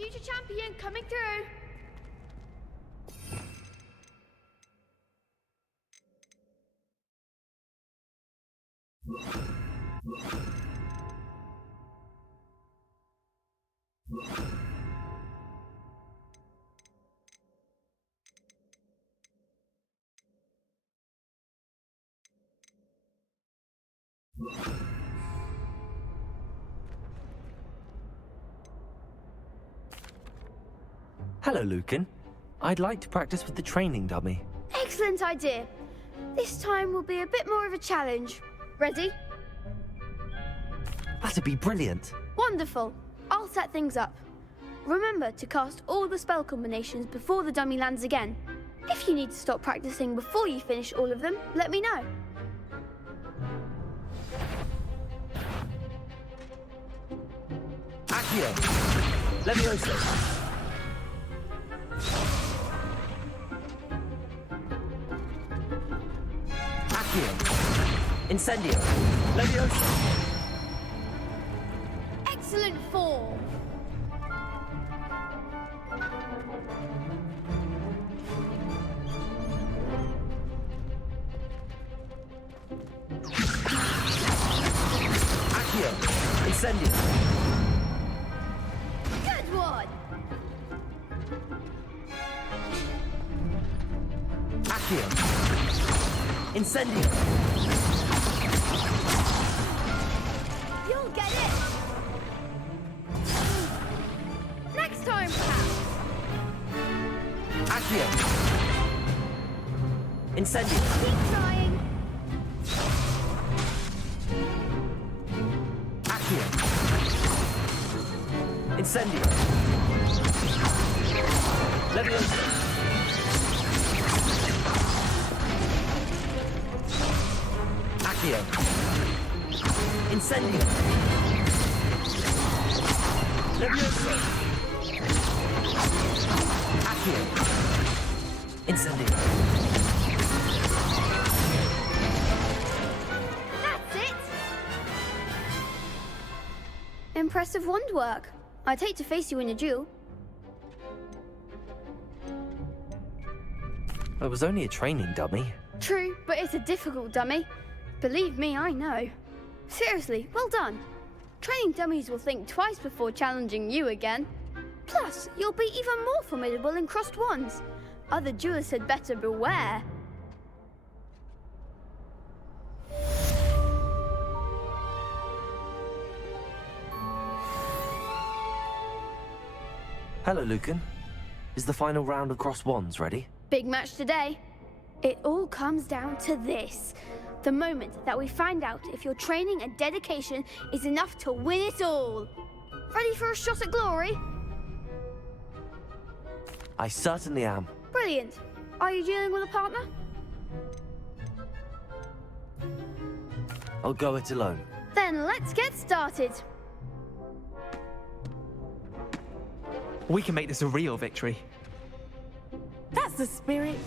Future champion coming through. Hello, Lucan. I'd like to practice with the training dummy. Excellent idea. This time will be a bit more of a challenge. Ready? That'd be brilliant. Wonderful. I'll set things up. Remember to cast all the spell combinations before the dummy lands again. If you need to stop practicing before you finish all of them, let me know. Accio! Levioso! Accio! Incendio! Levioso! Excellent form. Accio! Incendio! Good one. Accio! Incendio! You'll get it. Next time, perhaps. Accio! Incendio! Keep trying. Accio! Incendio! Levioso! Accio! Incendio! Levioso! Accio! Incendio! That's it. Impressive wand work. I'd hate to face you in a duel. It was only a training dummy. True, but it's a difficult dummy. Believe me, I know. Seriously, well done. Training dummies will think twice before challenging you again. Plus, you'll be even more formidable in crossed wands. Other duelists had better beware. Hello, Lucan. Is the final round of cross wands ready? Big match today. It all comes down to this. The moment that we find out if your training and dedication is enough to win it all. Ready for a shot at glory? I certainly am. Brilliant. Are you dealing with a partner? I'll go it alone. Then let's get started. We can make this a real victory. That's the spirit.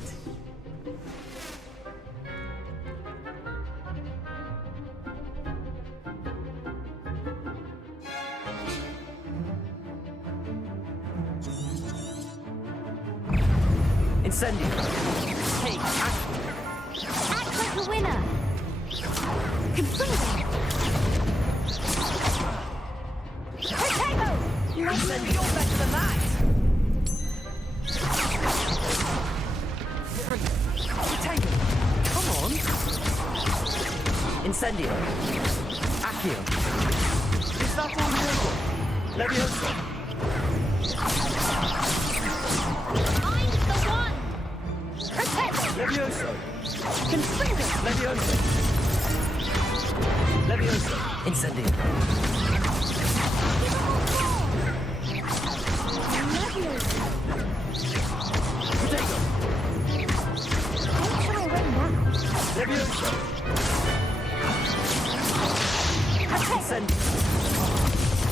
Incendio! Hey, Act like a winner. Confirm. Potato! You're better than that. Potato! Come on! Incendio! Accio! Is that all you want? Levioso! I'm the one! Protect! Levioso! Confirm. Levioso! Levioso! Incendio! Potato! Levioso! Incendio!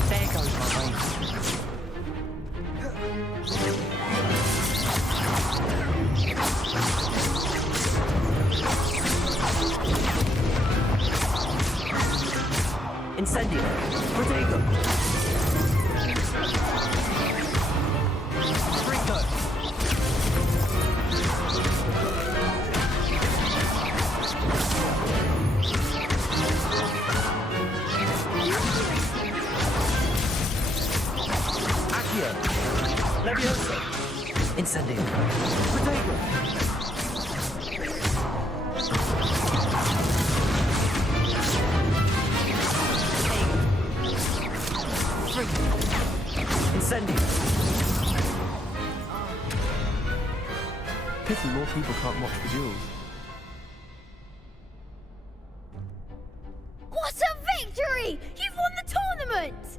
There goes my brain. Incendio! Protego! Incendio. Potato. Incendio. Pity more people can't watch the duels. What a victory! You've won the tournament!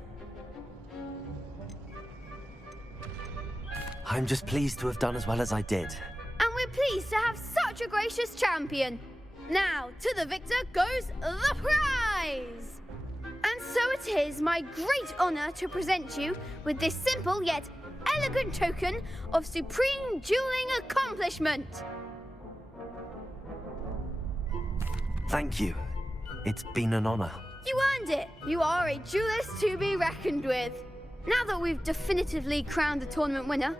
I'm just pleased to have done as well as I did. And we're pleased to have such a gracious champion. Now, to the victor goes the prize! And so it is my great honor to present you with this simple yet elegant token of supreme dueling accomplishment. Thank you. It's been an honor. You earned it. You are a duelist to be reckoned with. Now that we've definitively crowned the tournament winner,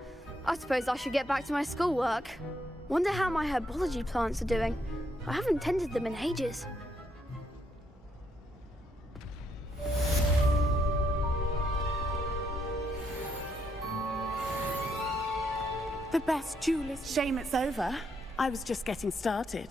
I suppose I should get back to my schoolwork. Wonder how my herbology plants are doing. I haven't tended them in ages. The best duelist. Shame it's over. I was just getting started.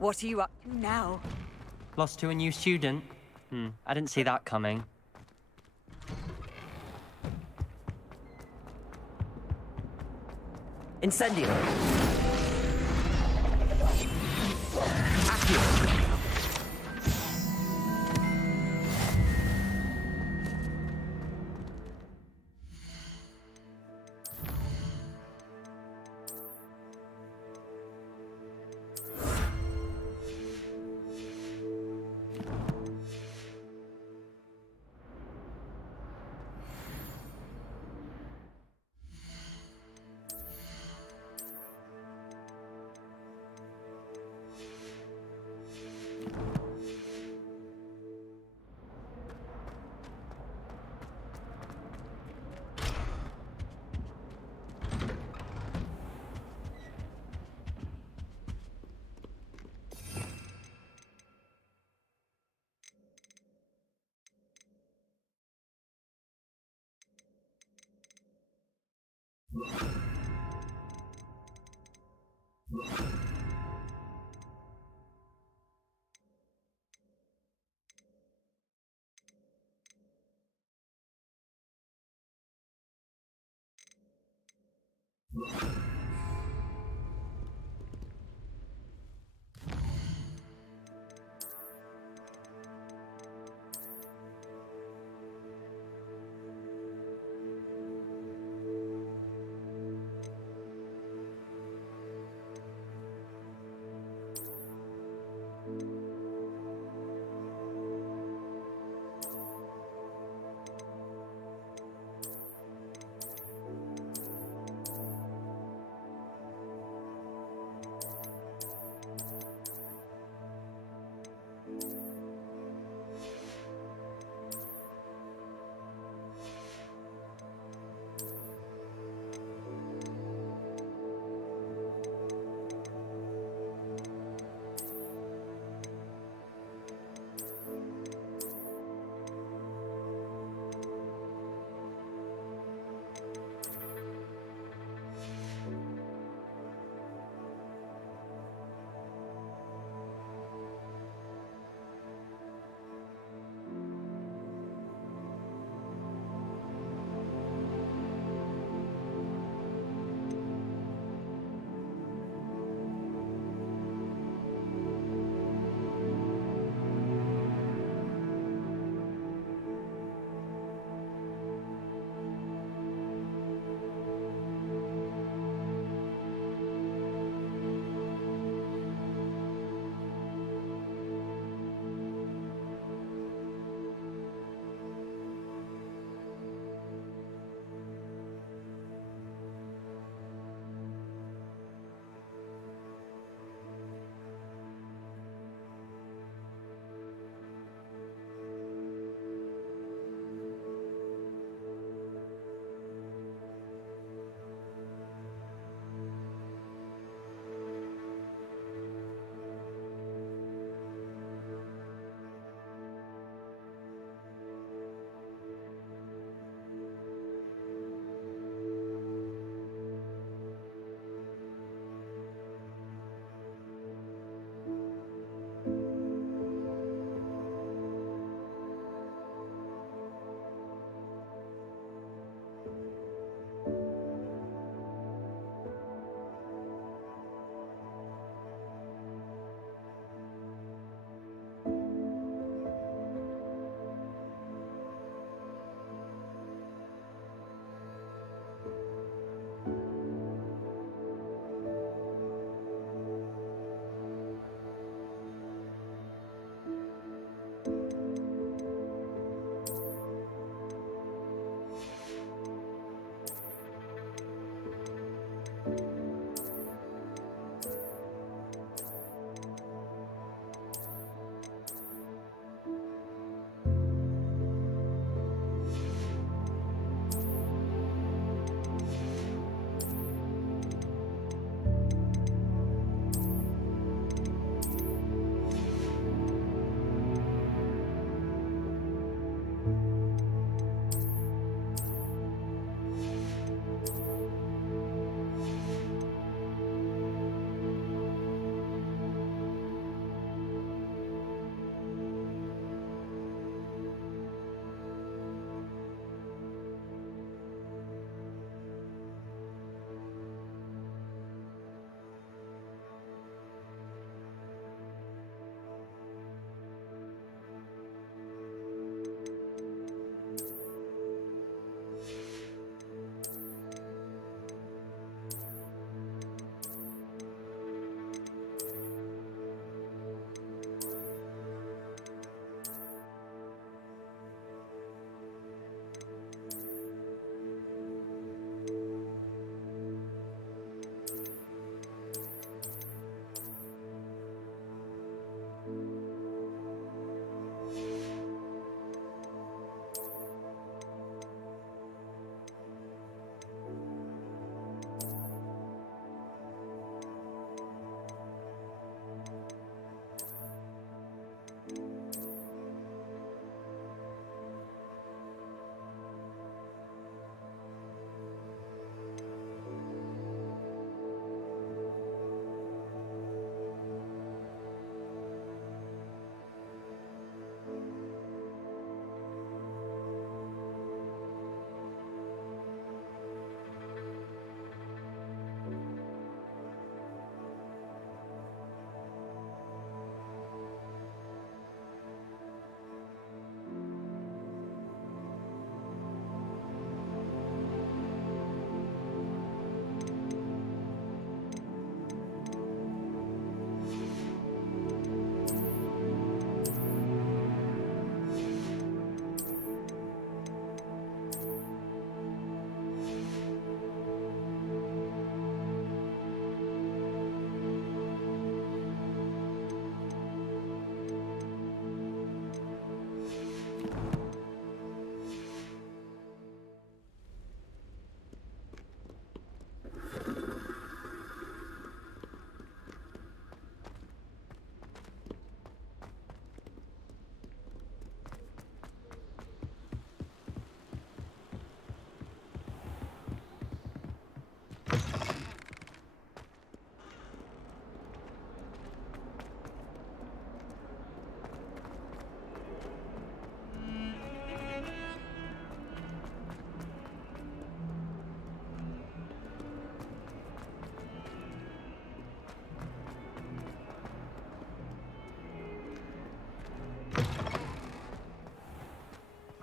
What are you up to now? Lost to a new student? I didn't see that coming. Incendio. Accio.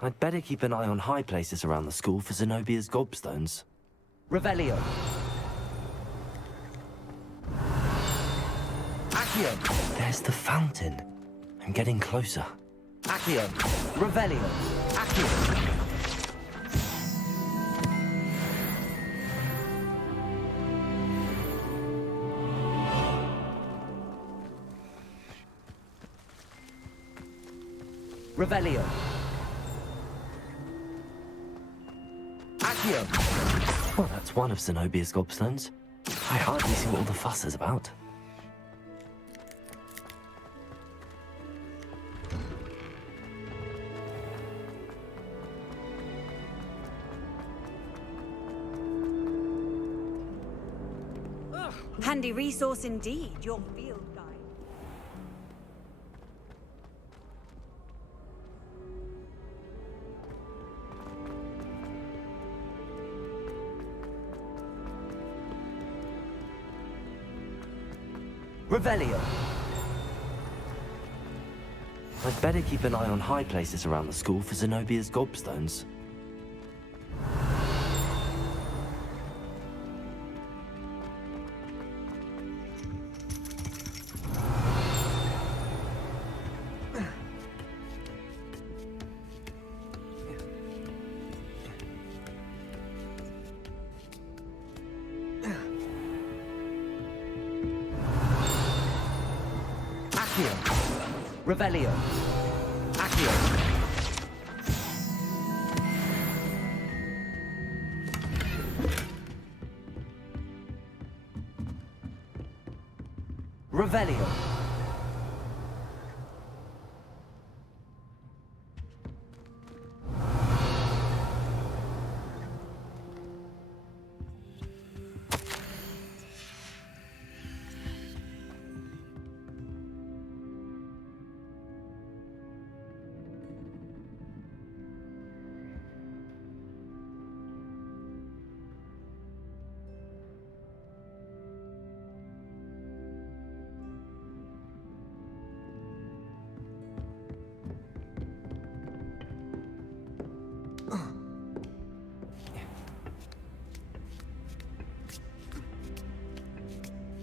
I'd better keep an eye on high places around the school for Zenobia's gobstones. Revelio. Accio. There's the fountain. I'm getting closer. Accio. Revelio. Accio. Revelio. Accio. Well, that's one of Zenobia's gobstones. I hardly see what all the fuss is about. Handy resource indeed, your field guide. Revelio. I'd better keep an eye on high places around the school for Zenobia's gobstones. Revelio. Accio. Revelio.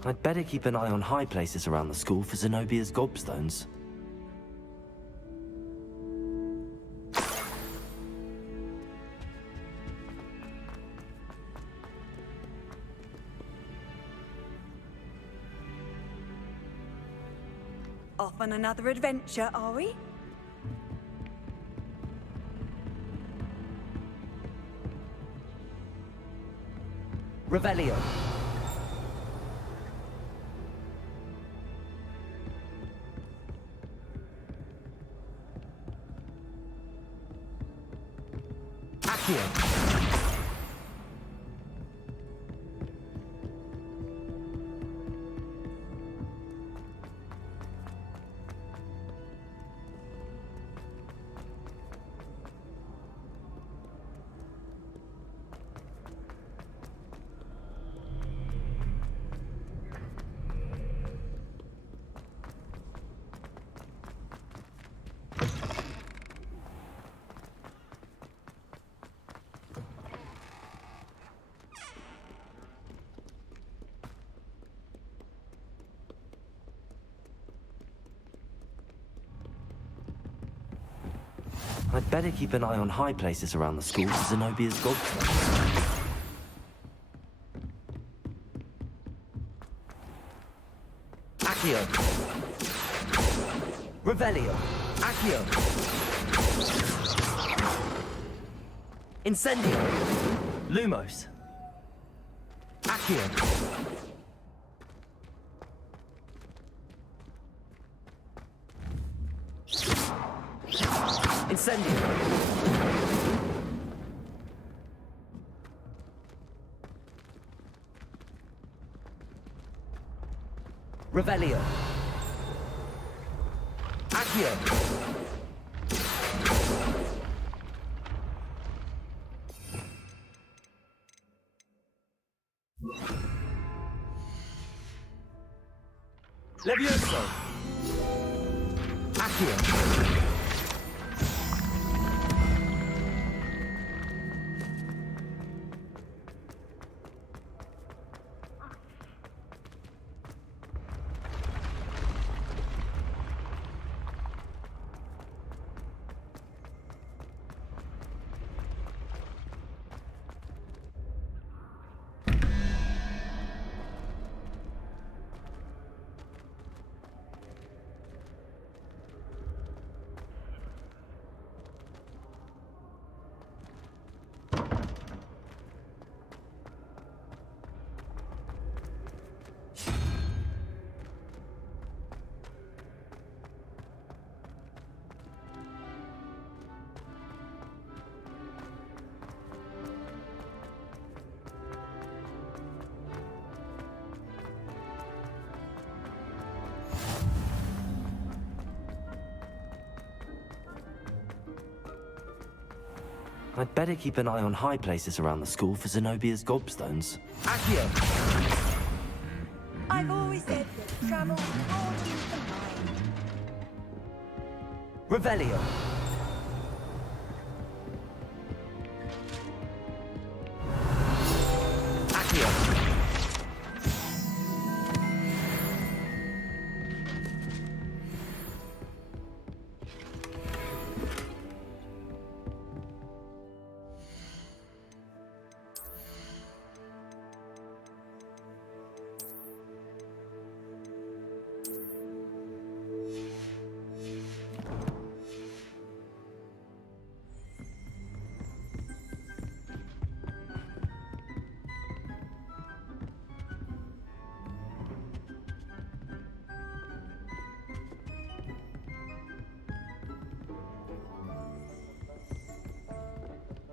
I'd better keep an eye on high places around the school for Zenobia's gobstones. Off on another adventure, are we? Revelio. Accio. I'd better keep an eye on high places around the school for Zenobia's gobstones. Accio. Revelio. Accio. Incendio. Lumos. Accio. Incendio. Revelio. Accio. Levioso. Accio. I'd better keep an eye on high places around the school for Zenobia's gobstones. Accio! I've always said that travel broadens the mind. Revelio! Accio!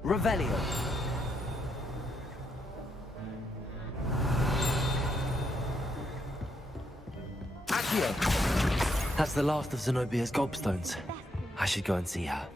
Revelio! Accio! That's the last of Zenobia's gobstones. I should go and see her.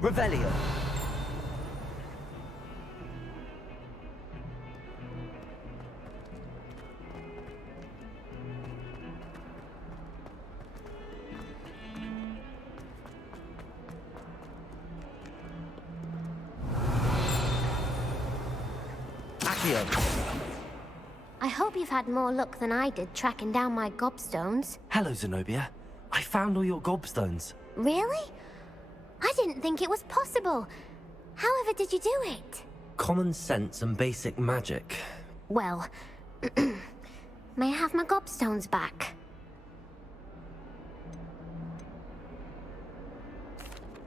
Revelio! Accio! I hope you've had more luck than I did tracking down my gobstones. Hello, Zenobia. I found all your gobstones. Really? I didn't think it was possible. However did you do it? Common sense and basic magic. Well, may I have my gobstones back?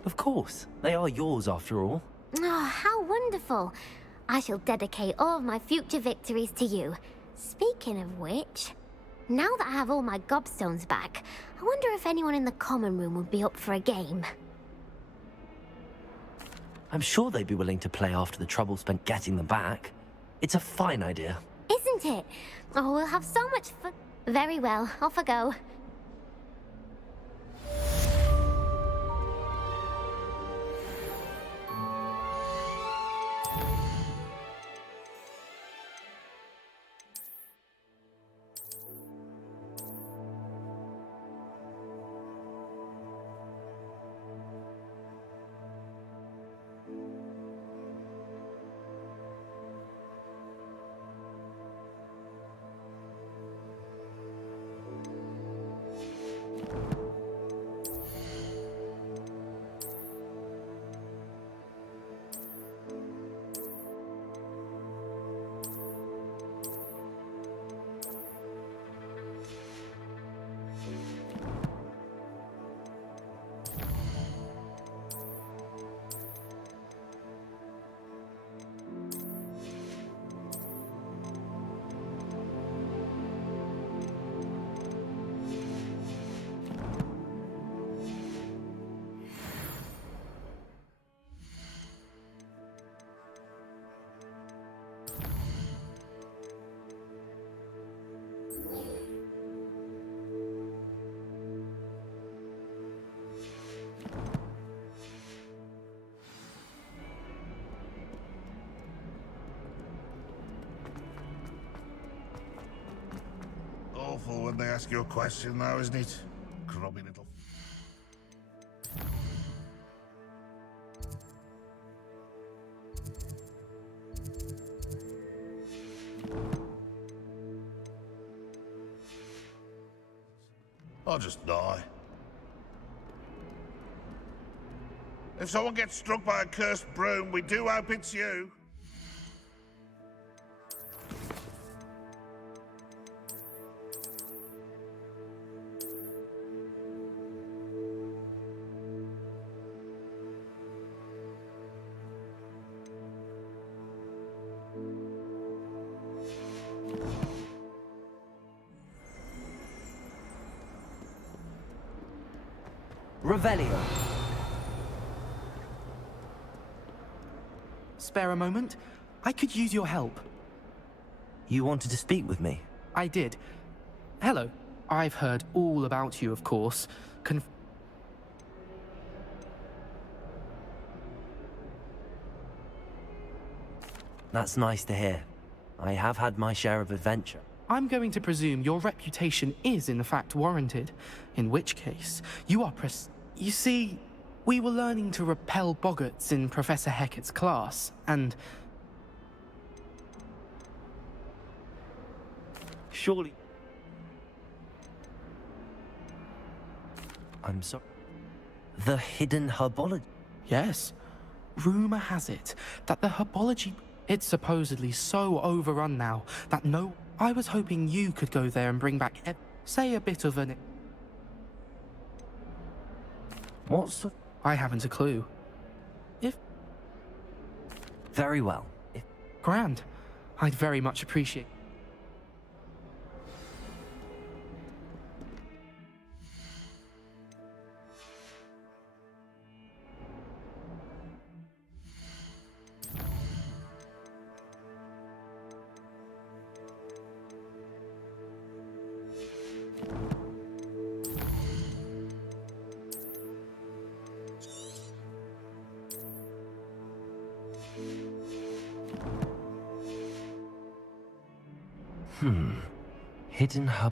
Of course. They are yours after all. Oh, how wonderful. I shall dedicate all of my future victories to you. Speaking of which, now that I have all my gobstones back, I wonder if anyone in the common room would be up for a game. I'm sure they'd be willing to play after the trouble spent getting them back. It's a fine idea. Isn't it? Oh, we'll have so much fun. Very well, off I go. Awful when they ask you a question now, isn't it? Grubby little... I'll just die. If someone gets struck by a cursed broom, we do hope it's you. Revelio. Spare a moment? I could use your help. You wanted to speak with me? I did. Hello. I've heard all about you, of course. That's nice to hear. I have had my share of adventure. I'm going to presume your reputation is in fact warranted, in which case you are You see, we were learning to repel boggarts in Professor Hecat's class, and... Surely... I'm sorry. The hidden herbology? Yes. Rumor has it that the herbology... It's supposedly so overrun now that no... I was hoping you could go there and bring back, say, a bit of an... What's the... I haven't a clue. If... Very well. Grand. I'd very much appreciate... Hidden herb...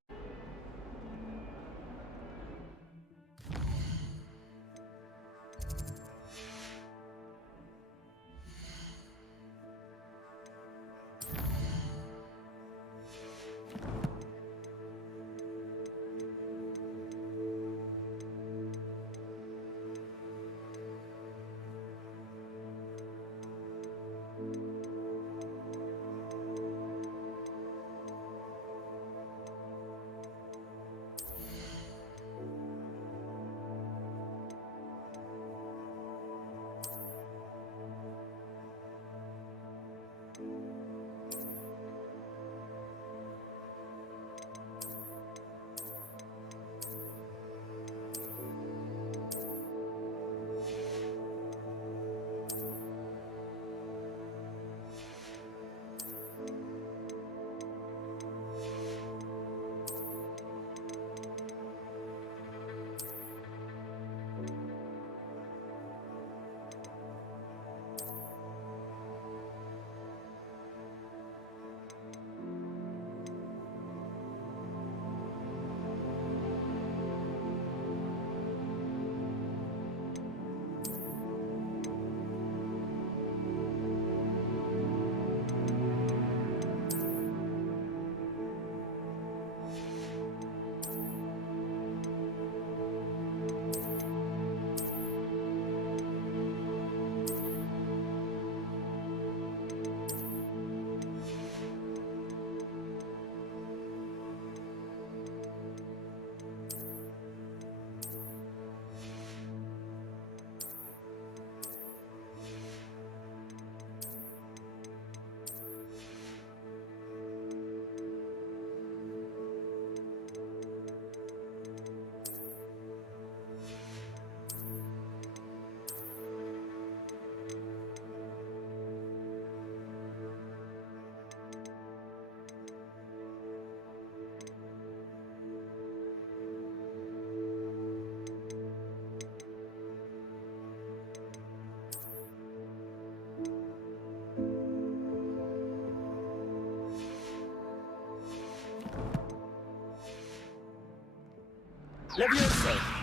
Levioso!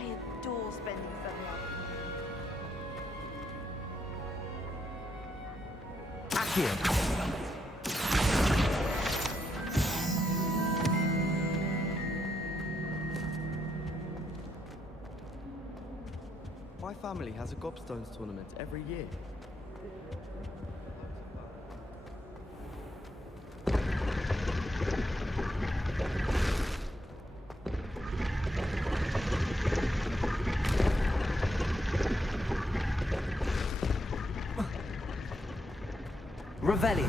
I adore spending Sunday afternoons. Accio. My family has a gobstones tournament every year. Revelio.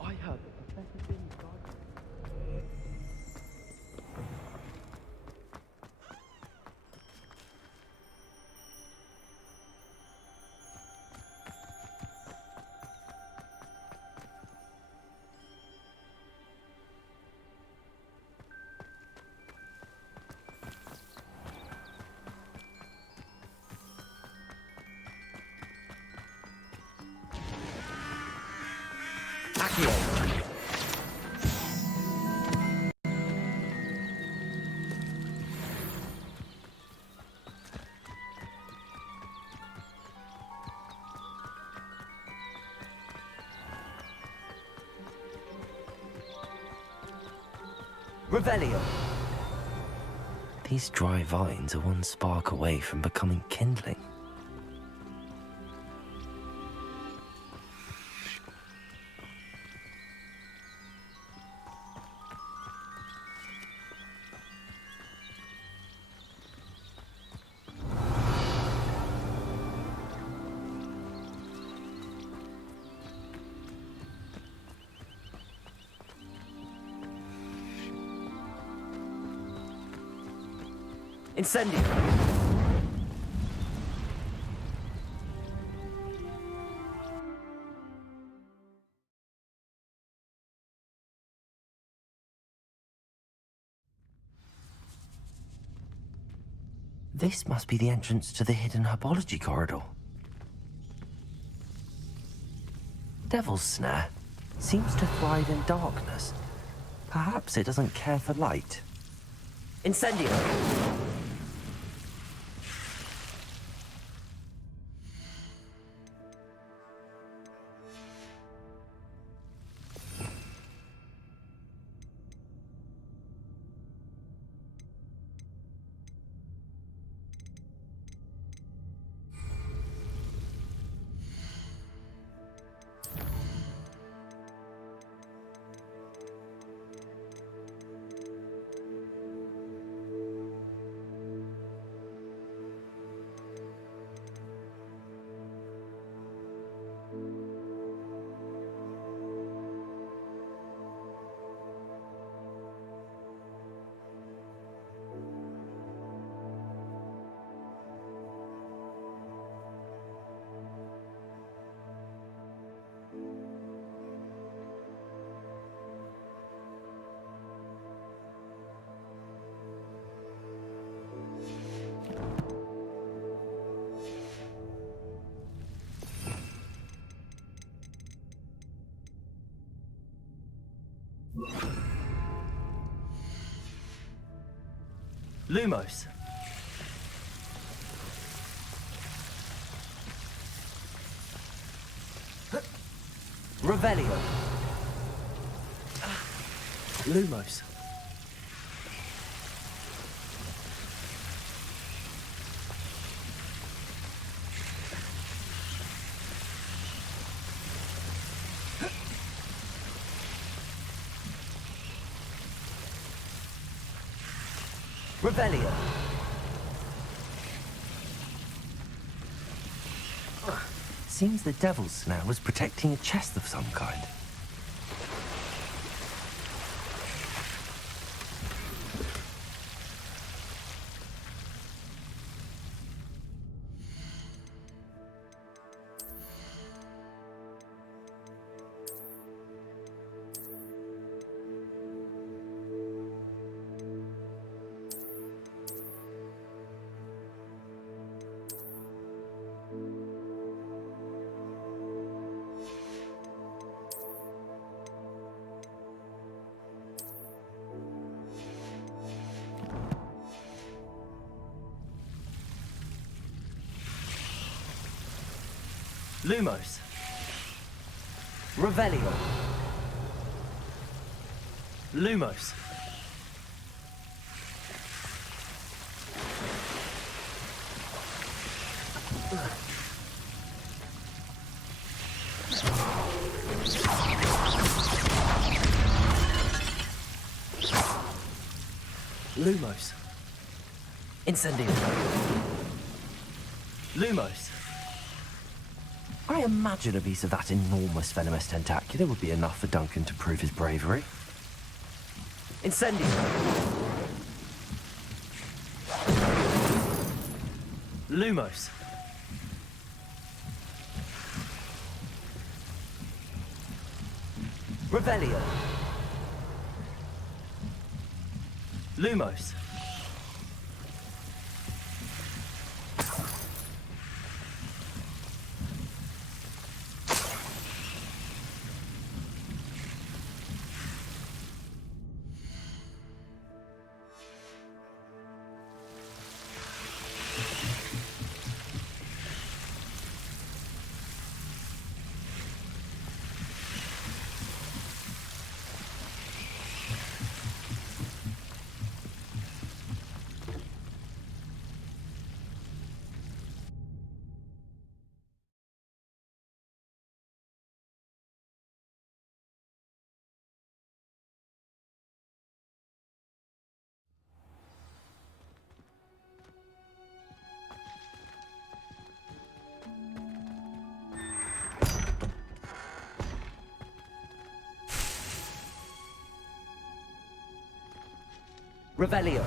I heard that Professor Binns died. Accio. Revelio. These dry vines are one spark away from becoming kindling. Incendio. This must be the entrance to the hidden herbology corridor. Devil's Snare seems to thrive in darkness. Perhaps it doesn't care for light. Incendio. Lumos. Revelio. Lumos. Revelio. Seems the devil's snare was protecting a chest of some kind. Lumos. Revelio. Lumos. Lumos. Incendio. Lumos. I imagine a piece of that enormous venomous tentacula would be enough for Duncan to prove his bravery. Incendio. Lumos. Revelio. Lumos. Revelio.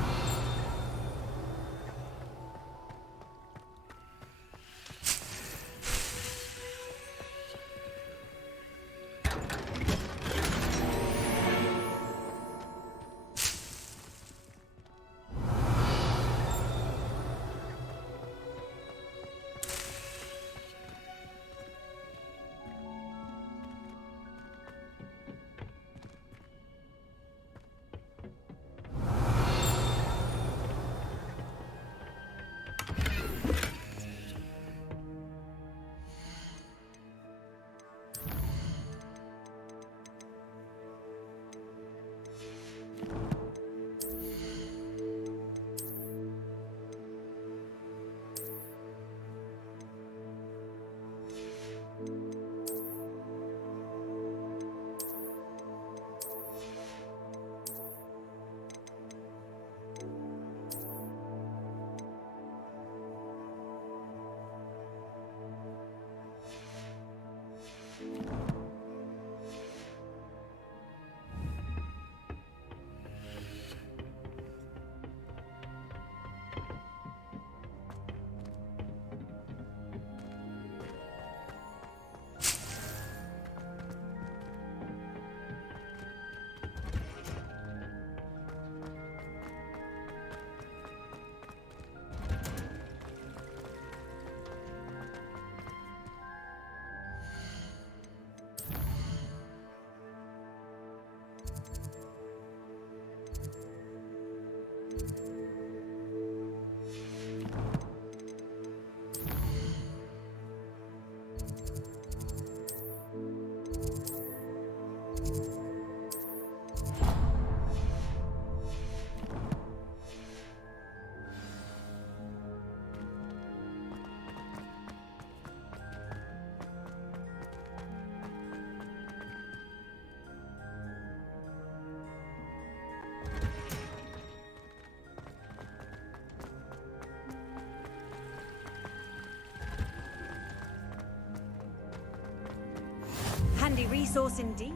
handy resource indeed.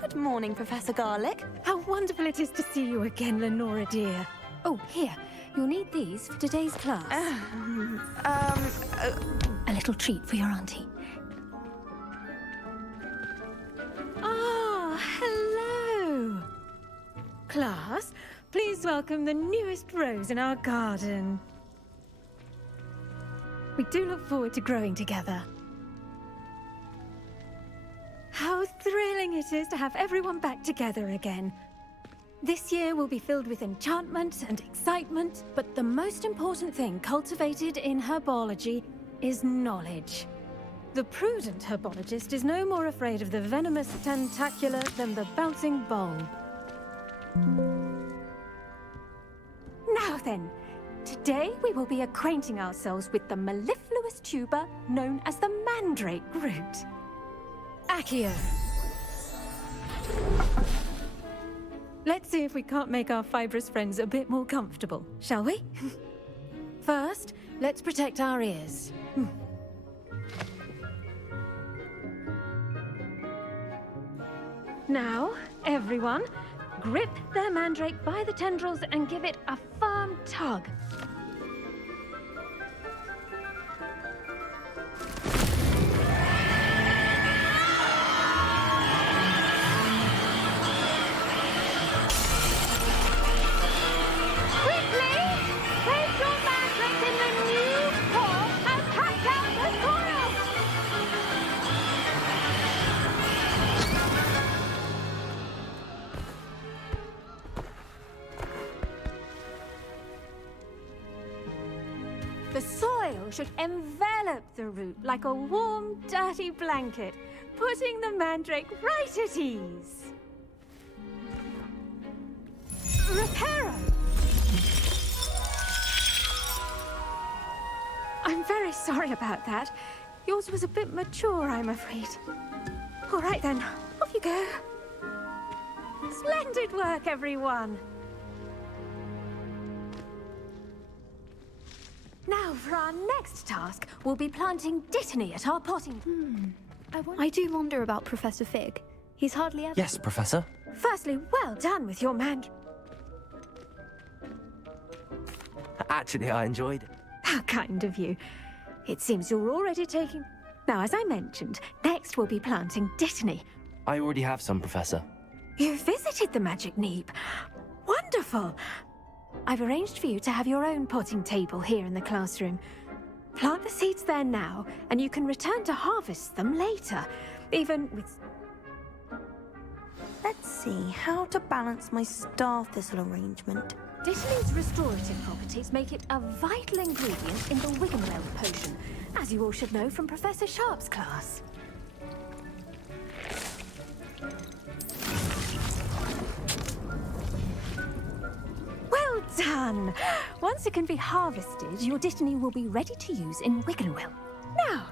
Good morning, Professor Garlick. How wonderful it is to see you again, Lenora dear. Oh, here. You'll need these for today's class. A little treat for your auntie. Ah, hello. Class, please welcome the newest rose in our garden. We do look forward to growing together. How thrilling it is to have everyone back together again. This year will be filled with enchantment and excitement, but the most important thing cultivated in herbology is knowledge. The prudent herbologist is no more afraid of the venomous tentacular than the bouncing bulb. Now then, today we will be acquainting ourselves with the mellifluous tuber known as the mandrake root. Accio. Let's see if we can't make our fibrous friends a bit more comfortable, shall we? First, let's protect our ears. Now, everyone, grip their mandrake by the tendrils and give it a firm tug. The soil should envelop the root like a warm, dirty blanket, putting the mandrake right at ease. Reparo! I'm very sorry about that. Yours was a bit mature, I'm afraid. All right then, off you go. Splendid work, everyone! Now, for our next task, we'll be planting Dittany at our potting. I do wonder about Professor Fig. He's hardly ever... Yes, Professor. Firstly, well done with your Actually, I enjoyed it. How kind of you. It seems you're already taking... Now, as I mentioned, next we'll be planting Dittany. I already have some, Professor. You visited the Magic Neep. Wonderful! I've arranged for you to have your own potting table here in the classroom. Plant the seeds there now, and you can return to harvest them later, even with... Let's see how to balance my star thistle arrangement. Dittany's restorative properties make it a vital ingredient in the Wiggenweld potion, as you all should know from Professor Sharp's class. Well done! Once it can be harvested, your Dittany will be ready to use in Wiggenweld. Now,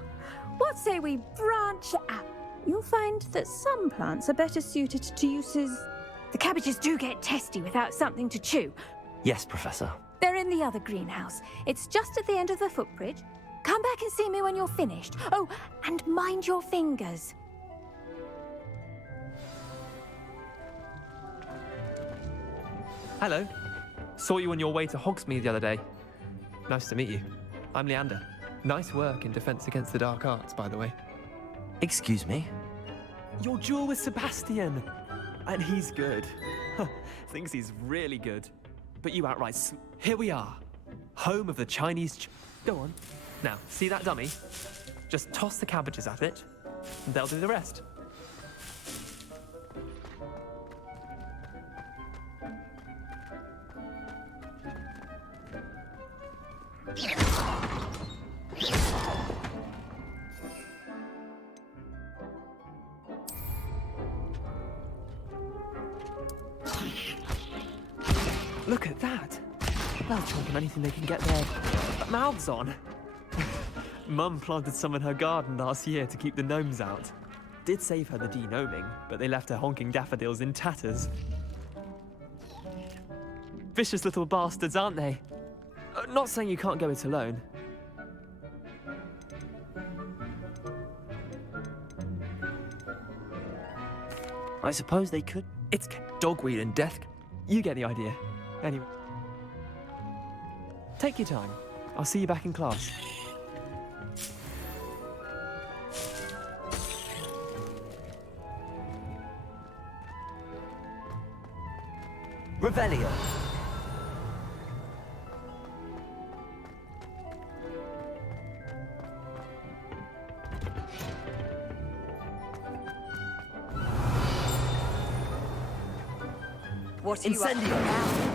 what say we branch out? You'll find that some plants are better suited to uses... The cabbages do get testy without something to chew. Yes, Professor. They're in the other greenhouse. It's just at the end of the footbridge. Come back and see me when you're finished. Oh, and mind your fingers. Hello. Saw you on your way to Hogsmeade the other day. Nice to meet you. I'm Leander. Nice work in Defense Against the Dark Arts, by the way. Excuse me? Your duel with Sebastian. And he's good. Thinks he's really good. But you outright Here we are. Home of the Chinese Go on. Now, see that dummy? Just toss the cabbages at it, and they'll do the rest. Look at that! They'll chomp on anything they can get their mouths on. Mum planted some in her garden last year to keep the gnomes out. Did save her the de-gnoming, but they left her honking daffodils in tatters. Vicious little bastards, aren't they? Not saying you can't go it alone. I suppose they could. It's dogweed and death. You get the idea. Anyway. Take your time. I'll see you back in class. Revelio. What are you up to Incendio. now?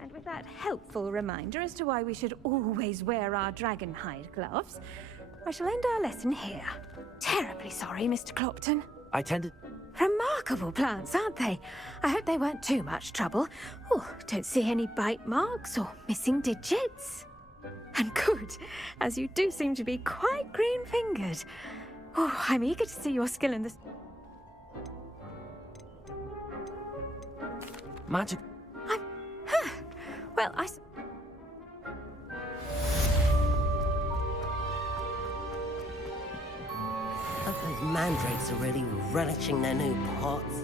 And with that helpful reminder as to why we should always wear our dragon hide gloves, I shall end our lesson here. Terribly sorry, Mr. Clopton. I tended. Remarkable plants, aren't they? I hope they weren't too much trouble. Oh, don't see any bite marks or missing digits. And good, as you do seem to be quite green-fingered. Oh, I'm eager to see your skill in this. Magic. Well, Hope those mandrakes are really relishing their new pots.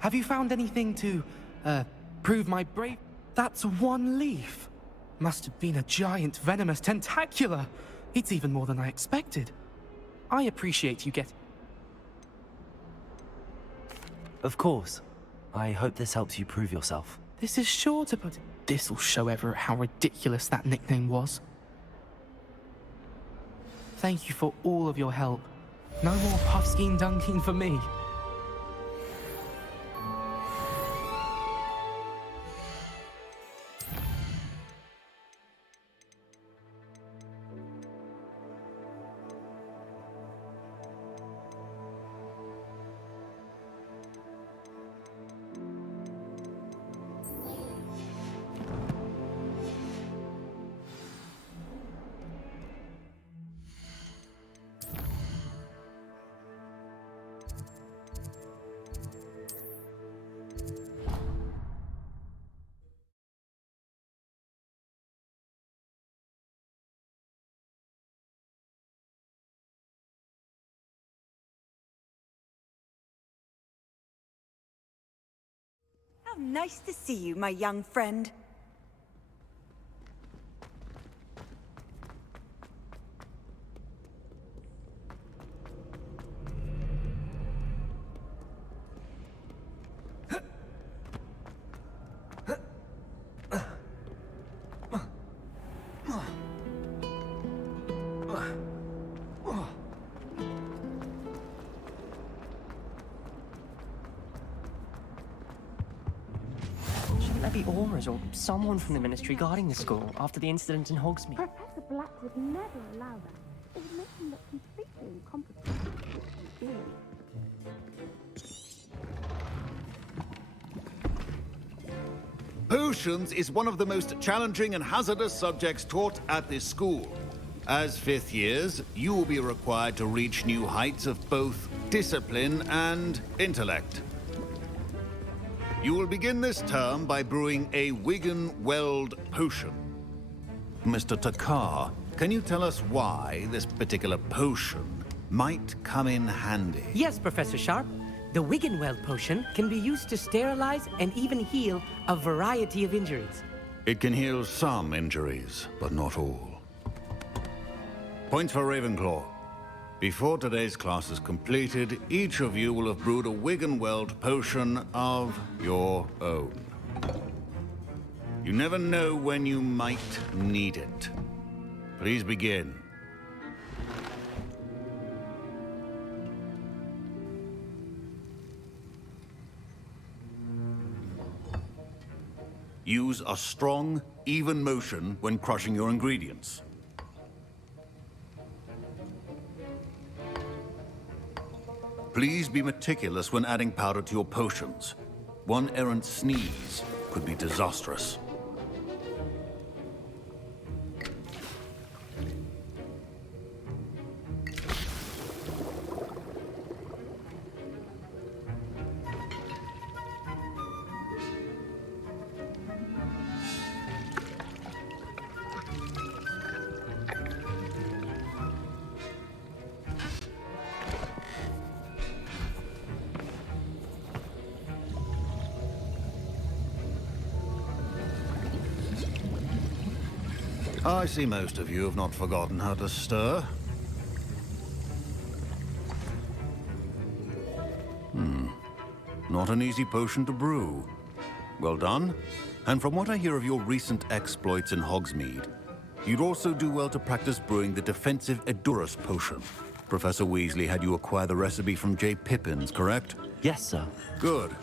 Have you found anything to, prove my brave? That's one leaf. Must have been a giant venomous tentacula. It's even more than I expected. I appreciate you Of course. I hope this helps you prove yourself. This is sure to put. This'll show Everett how ridiculous that nickname was. Thank you for all of your help. No more Puffskein Dunking for me. How nice to see you, my young friend. Shouldn't there be auras or someone from the ministry guarding the school after the incident in Hogsmeade? Professor Black would never allow that. It would make him look completely incompetent. Potions is one of the most challenging and hazardous subjects taught at this school. As fifth years, you will be required to reach new heights of both discipline and intellect. You will begin this term by brewing a Wigan-Weld potion. Mr. Takar, can you tell us why this particular potion might come in handy? Yes, Professor Sharp. The Wiggenweld potion can be used to sterilize and even heal a variety of injuries. It can heal some injuries, but not all. Points for Ravenclaw. Before today's class is completed, each of you will have brewed a Wiggenweld potion of your own. You never know when you might need it. Please begin. Use a strong, even motion when crushing your ingredients. Please be meticulous when adding powder to your potions. One errant sneeze could be disastrous. I see most of you have not forgotten how to stir. Not an easy potion to brew. Well done. And from what I hear of your recent exploits in Hogsmeade, you'd also do well to practice brewing the defensive Edurus potion. Professor Weasley had you acquire the recipe from J. Pippins, correct? Yes, sir. Good.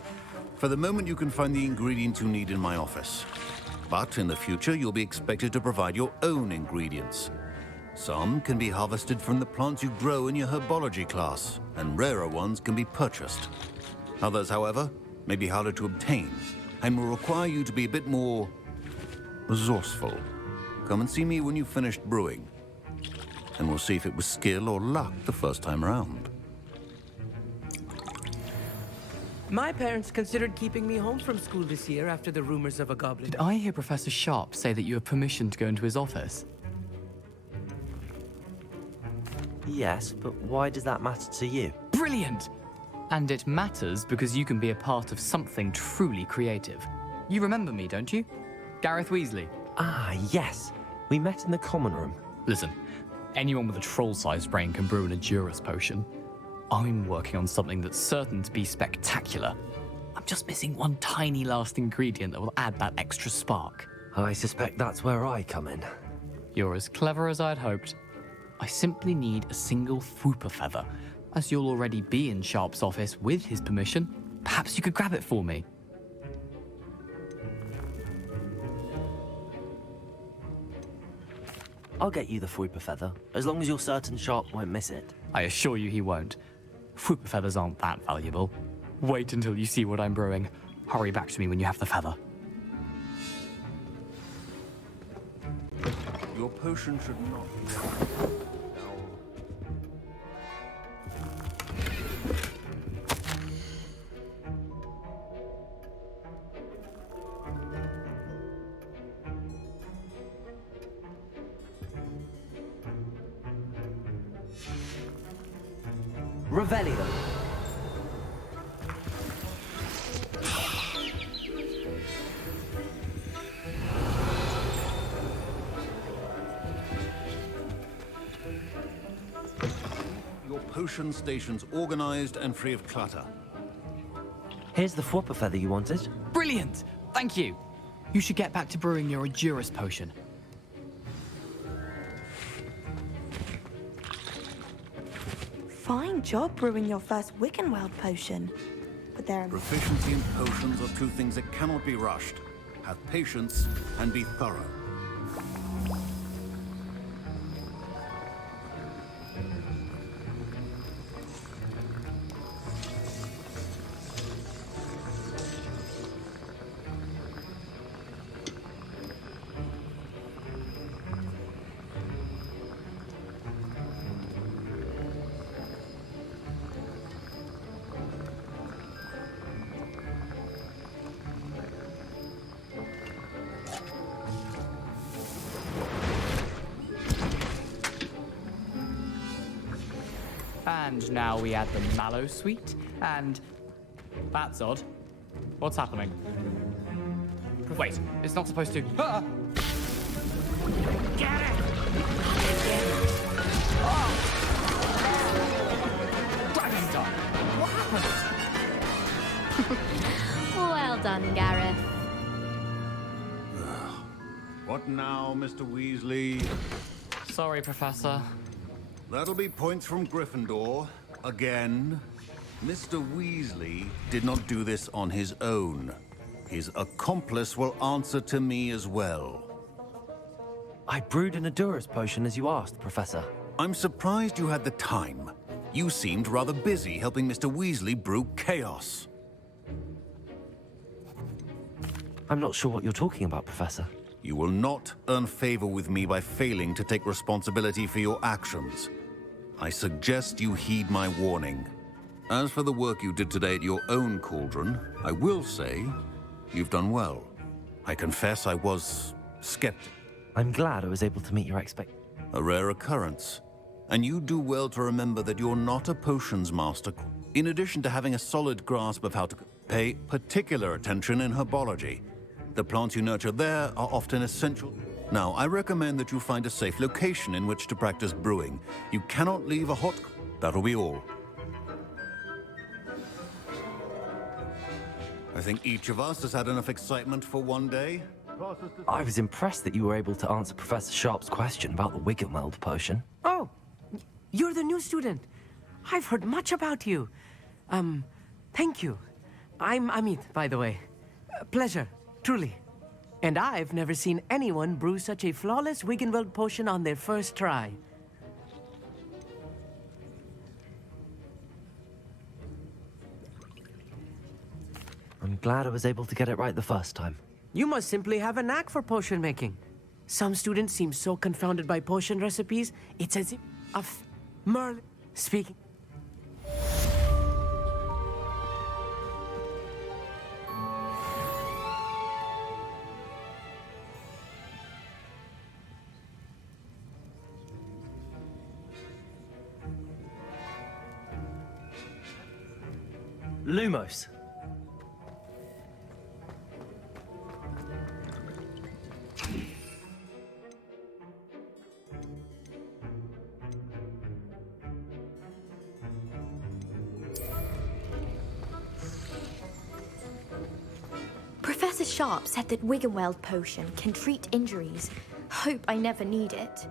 For the moment, you can find the ingredients you need in my office. But in the future, you'll be expected to provide your own ingredients. Some can be harvested from the plants you grow in your herbology class, and rarer ones can be purchased. Others, however, may be harder to obtain, and will require you to be a bit more resourceful. Come and see me when you've finished brewing, and we'll see if it was skill or luck the first time around. My parents considered keeping me home from school this year after the rumors of a goblin. Did I hear Professor Sharp say that you have permission to go into his office? Yes, but why does that matter to you? Brilliant! And it matters because you can be a part of something truly creative. You remember me, don't you? Gareth Weasley. Ah, yes. We met in the common room. Listen, anyone with a troll-sized brain can brew an Edurus potion. I'm working on something that's certain to be spectacular. I'm just missing one tiny last ingredient that will add that extra spark. I suspect that's where I come in. You're as clever as I'd hoped. I simply need a single Fwooper feather. As you'll already be in Sharp's office with his permission, perhaps you could grab it for me. I'll get you the Fwooper feather, as long as you're certain Sharp won't miss it. I assure you he won't. Fwooper feathers aren't that valuable. Wait until you see what I'm brewing. Hurry back to me when you have the feather. Your potion should not... Revelio. Your potion station's organized and free of clutter. Here's the Fwooper feather you wanted. Brilliant! Thank you! You should get back to brewing your Edurus potion. Fine job brewing your first Wiccanweld potion. But there are... Proficiency in potions are two things that cannot be rushed. Have patience and be thorough. And now we add the mallow sweet, and... That's odd. What's happening? Wait, it's not supposed to... Ah! Get it! Dragon Star! What happened? Well done, Gareth. What now, Mr. Weasley? Sorry, Professor. That'll be points from Gryffindor. Again. Mr. Weasley did not do this on his own. His accomplice will answer to me as well. I brewed an Adurus potion as you asked, Professor. I'm surprised you had the time. You seemed rather busy helping Mr. Weasley brew chaos. I'm not sure what you're talking about, Professor. You will not earn favor with me by failing to take responsibility for your actions. I suggest you heed my warning. As for the work you did today at your own cauldron, I will say you've done well. I confess I was skeptical. I'm glad I was able to meet your expectations. A rare occurrence. And you do well to remember that you're not a potions master. In addition to having a solid grasp of how to pay particular attention in herbology, the plants you nurture there are often essential. Now, I recommend that you find a safe location in which to practice brewing. You cannot leave a hot... That'll be all. I think each of us has had enough excitement for one day. I was impressed that you were able to answer Professor Sharp's question about the Wiggenweld potion. Oh, you're the new student. I've heard much about you. Thank you. I'm Amit, by the way. Pleasure, truly. And I've never seen anyone brew such a flawless Wiggenweld potion on their first try. I'm glad I was able to get it right the first time. You must simply have a knack for potion making. Some students seem so confounded by potion recipes, it's as if Merlin speaking. Lumos. Professor Sharp said that Wiggenweld potion can treat injuries. Hope I never need it.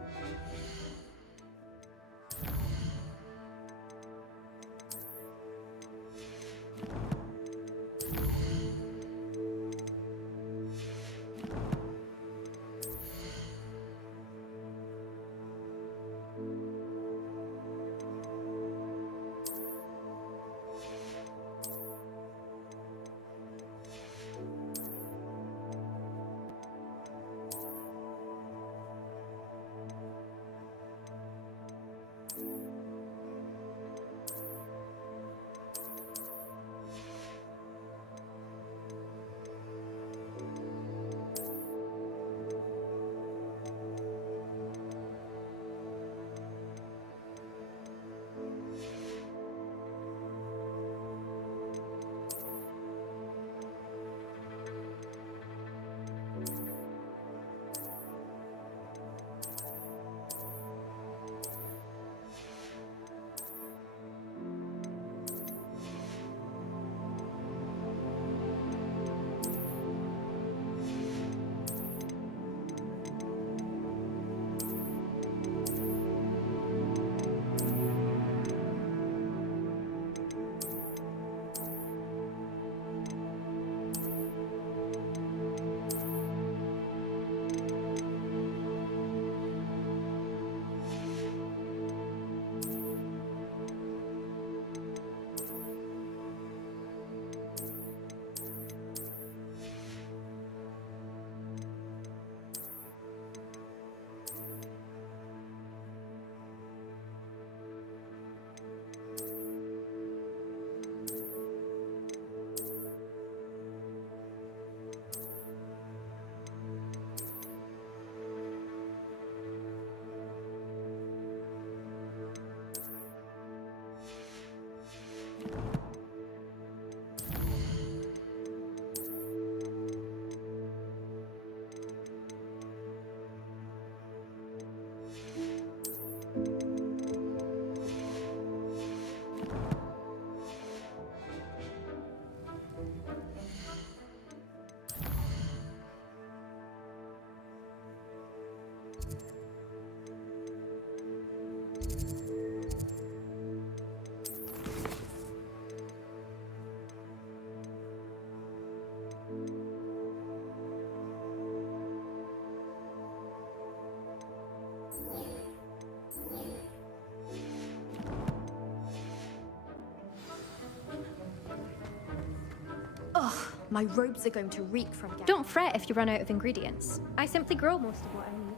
My robes are going to reek from gas. Don't fret if you run out of ingredients. I simply grow most of what I need.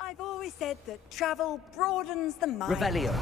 I've always said that travel broadens the mind. Revelio.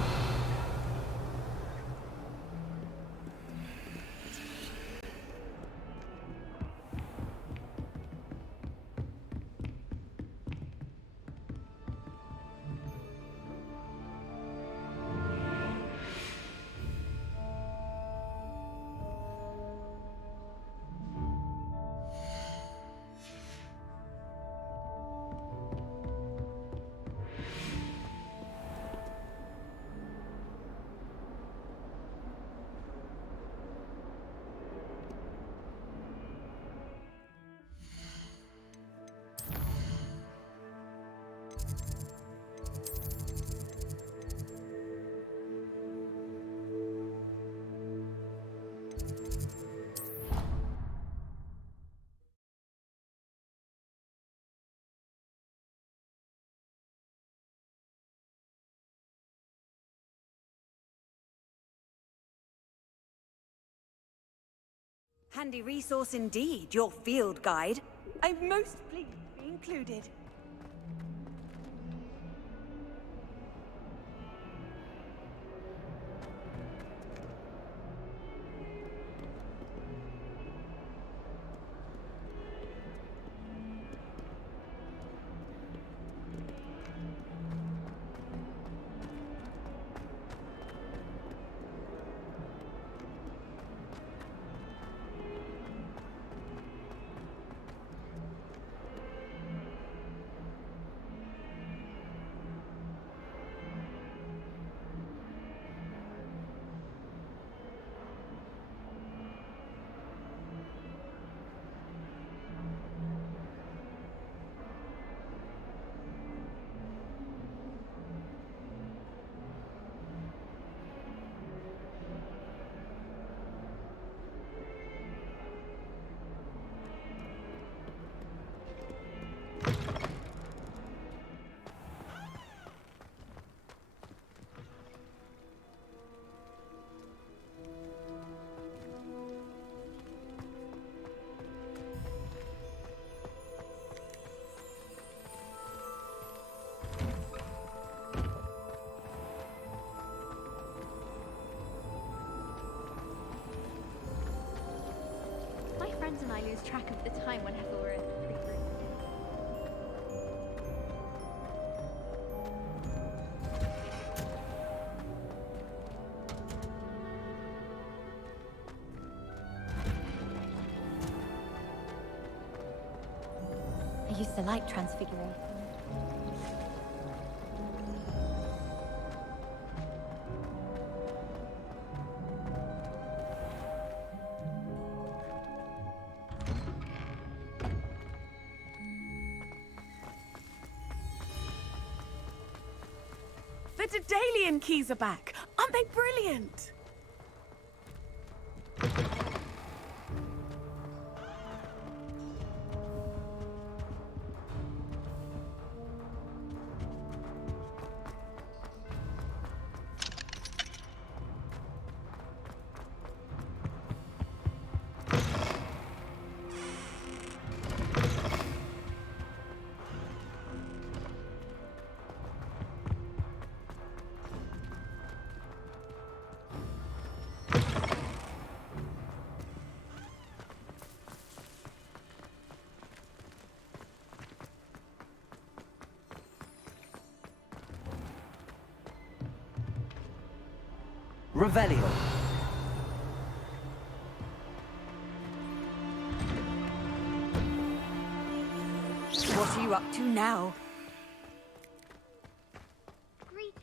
Handy resource indeed, your field guide. I'm most pleased to be included. My friends and I lose track of the time whenever we're in the free room. I used to like Transfiguration. The Daedalian keys are back. Aren't they brilliant? Revelio. What are you up to now? Greetings.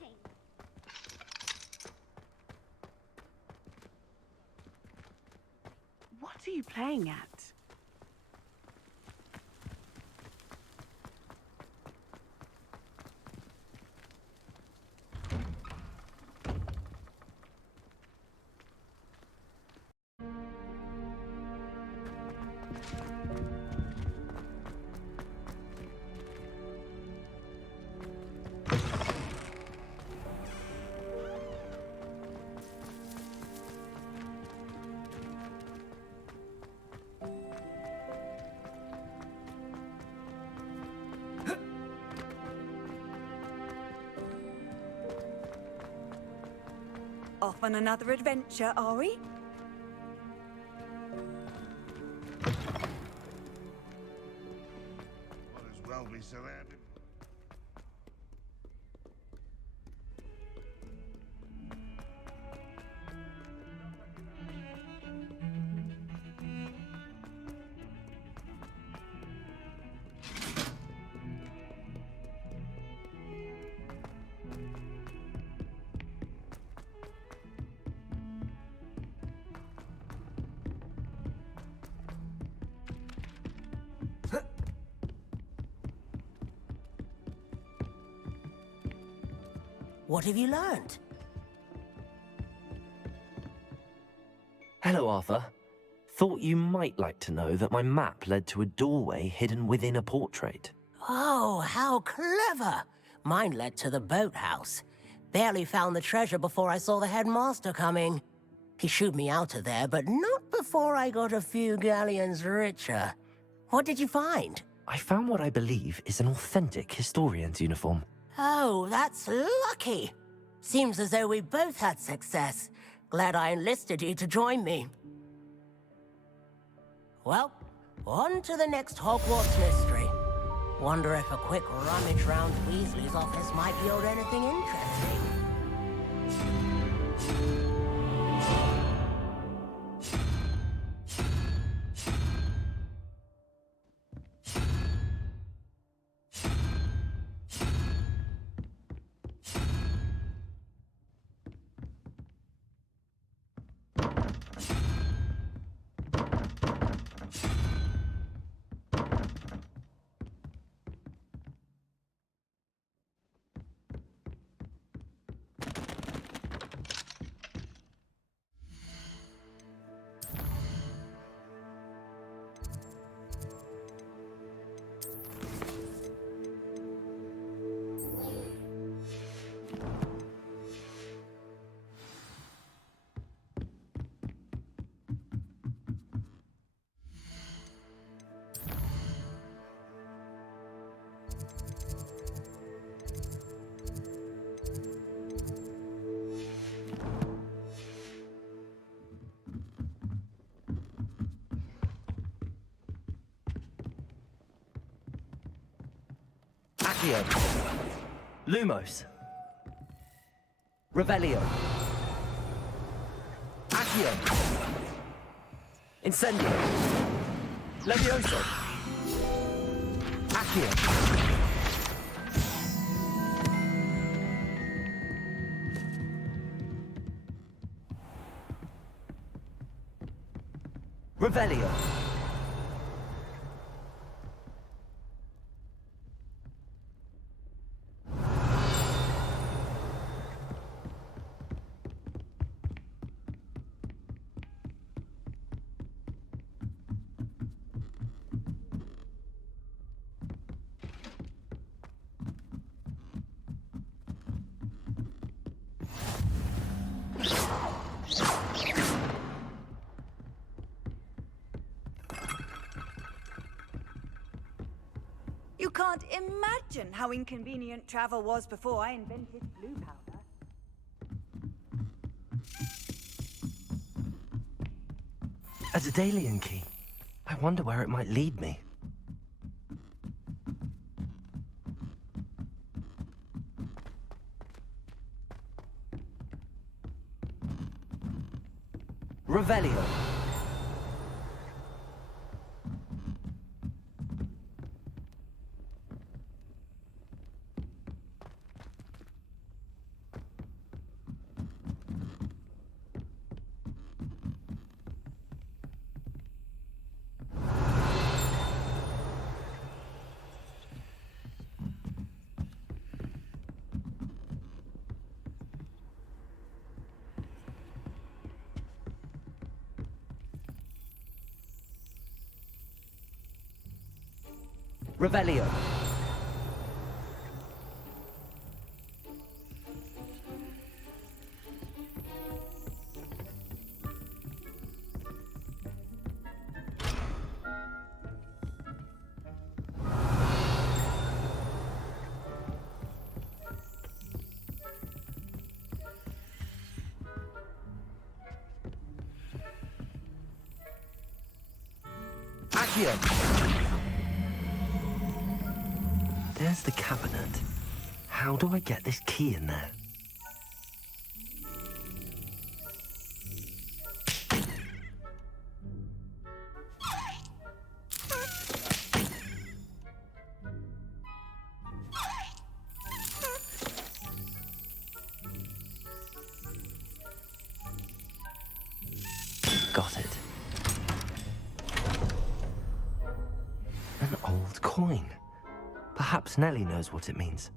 What are you playing at? Off on another adventure, are we? Might as well be surrounded. What have you learned? Hello, Arthur. Thought you might like to know that my map led to a doorway hidden within a portrait. Oh, how clever! Mine led to the boathouse. Barely found the treasure before I saw the headmaster coming. He shooed me out of there, but not before I got a few galleons richer. What did you find? I found what I believe is an authentic historian's uniform. Oh, that's lucky. Seems as though we both had success. Glad I enlisted you to join me. Well, on to the next Hogwarts mystery. Wonder if a quick rummage round Weasley's office might yield anything interesting. Accio. Lumos. Revelio. Accio. Incendio. Levioso. Accio. Revelio. You can't imagine how inconvenient travel was before I invented blue powder. A Daedalian key. I wonder where it might lead me. Revelio. Revelio. Accio. There's the cabinet. How do I get this key in there? Got it. An old coin. Perhaps Nellie knows what it means.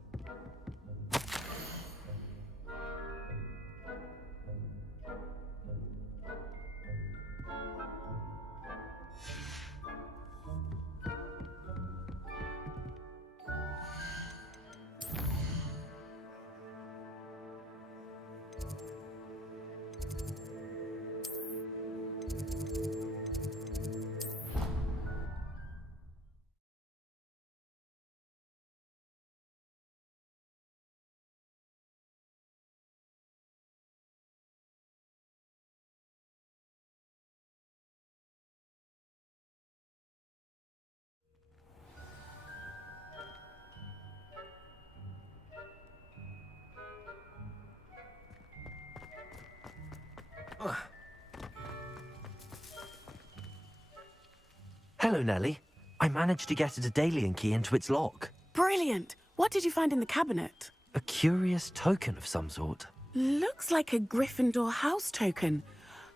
Hello, Nellie. I managed to get a Daedalian key into its lock. Brilliant! What did you find in the cabinet? A curious token of some sort. Looks like a Gryffindor house token.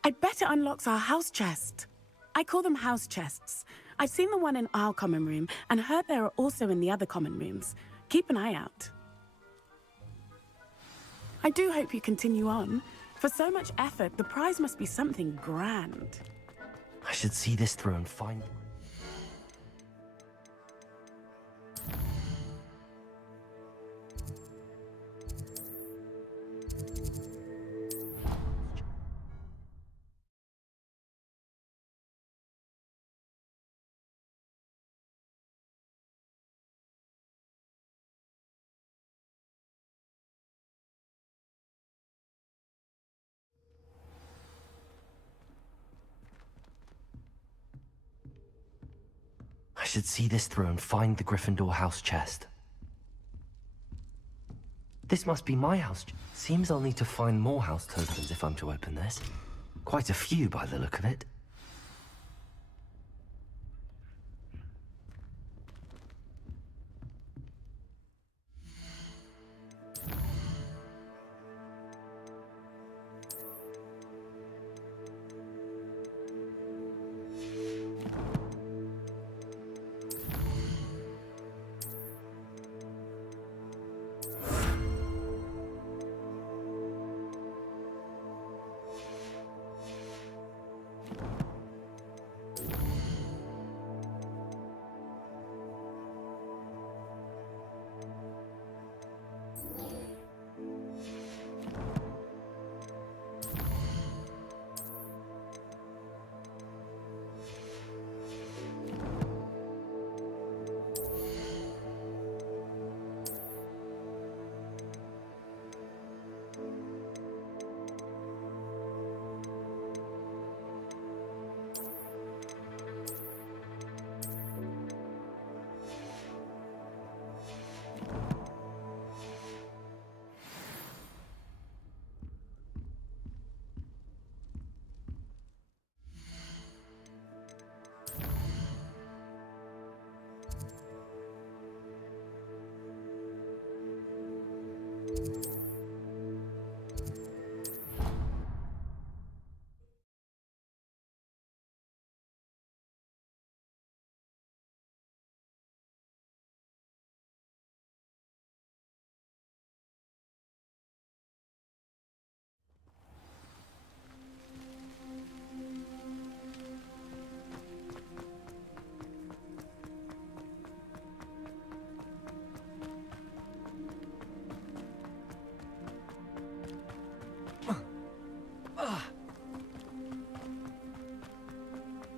I bet it unlocks our house chest. I call them house chests. I've seen the one in our common room and heard there are also in the other common rooms. Keep an eye out. I do hope you continue on. For so much effort, the prize must be something grand. I should see this through and find... I should see this through and find the Gryffindor house chest. This must be my house. Seems I'll need to find more house tokens if I'm to open this. Quite a few by the look of it.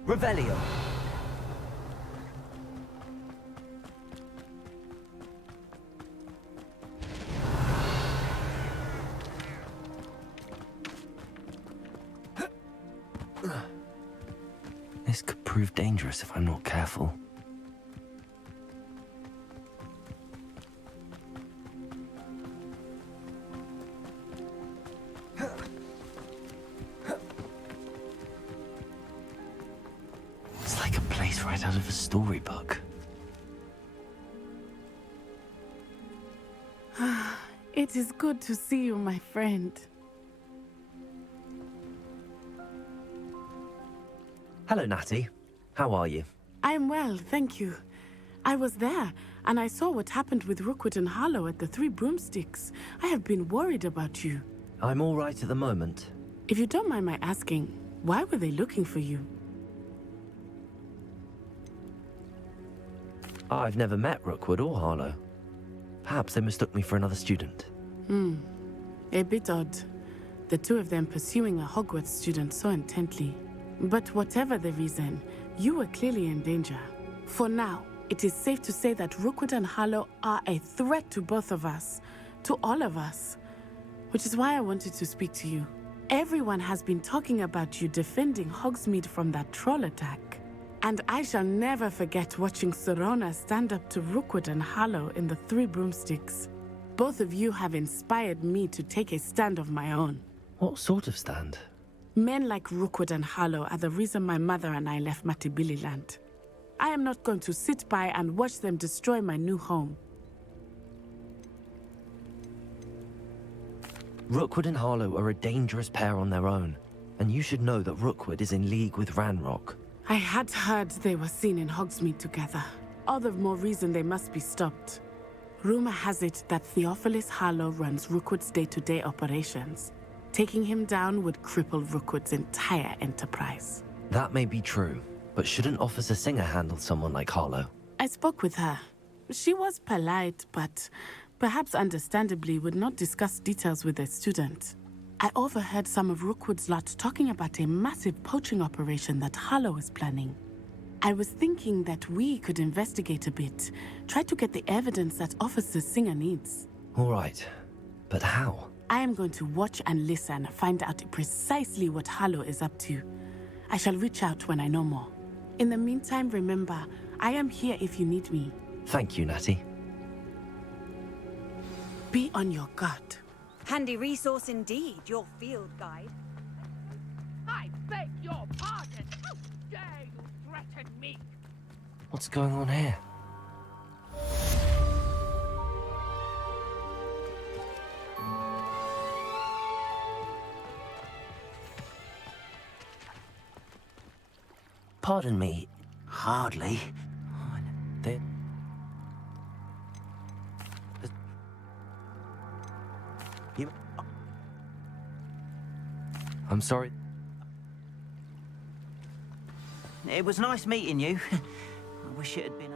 Revelio. This could prove dangerous if I'm not careful. It's like a place right out of a storybook. It is good to see you, my friend. Hello, Natty. How are you? I am well, thank you. I was there, and I saw what happened with Rookwood and Harlow at the Three Broomsticks. I have been worried about you. I'm all right at the moment. If you don't mind my asking, why were they looking for you? I've never met Rookwood or Harlow. Perhaps they mistook me for another student. A bit odd. The two of them pursuing a Hogwarts student so intently. But whatever the reason, you were clearly in danger. For now, it is safe to say that Rookwood and Harlow are a threat to both of us, to all of us. Which is why I wanted to speak to you. Everyone has been talking about you defending Hogsmeade from that troll attack. And I shall never forget watching Sorona stand up to Rookwood and Harlow in the Three Broomsticks. Both of you have inspired me to take a stand of my own. What sort of stand? Men like Rookwood and Harlow are the reason my mother and I left Matabeleland. I am not going to sit by and watch them destroy my new home. Rookwood and Harlow are a dangerous pair on their own, and you should know that Rookwood is in league with Ranrock. I had heard they were seen in Hogsmeade together. All the more reason they must be stopped. Rumor has it that Theophilus Harlow runs Rookwood's day-to-day operations. Taking him down would cripple Rookwood's entire enterprise. That may be true, but shouldn't Officer Singer handle someone like Harlow? I spoke with her. She was polite, but perhaps understandably would not discuss details with a student. I overheard some of Rookwood's lot talking about a massive poaching operation that Harlow is planning. I was thinking that we could investigate a bit, try to get the evidence that Officer Singer needs. All right, but how? I am going to watch and listen, find out precisely what Harlow is up to. I shall reach out when I know more. In the meantime, remember, I am here if you need me. Thank you, Natty. Be on your guard. Handy resource indeed, your field guide. I beg your pardon. How dare you threaten me? What's going on here? Pardon me. Hardly. They... You... I'm sorry. It was nice meeting you. I wish it had been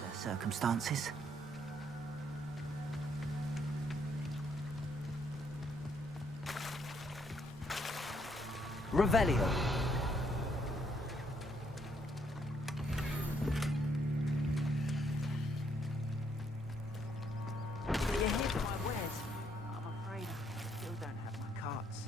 better circumstances. Revelio. You're here for my wares. I'm afraid I still don't have my carts.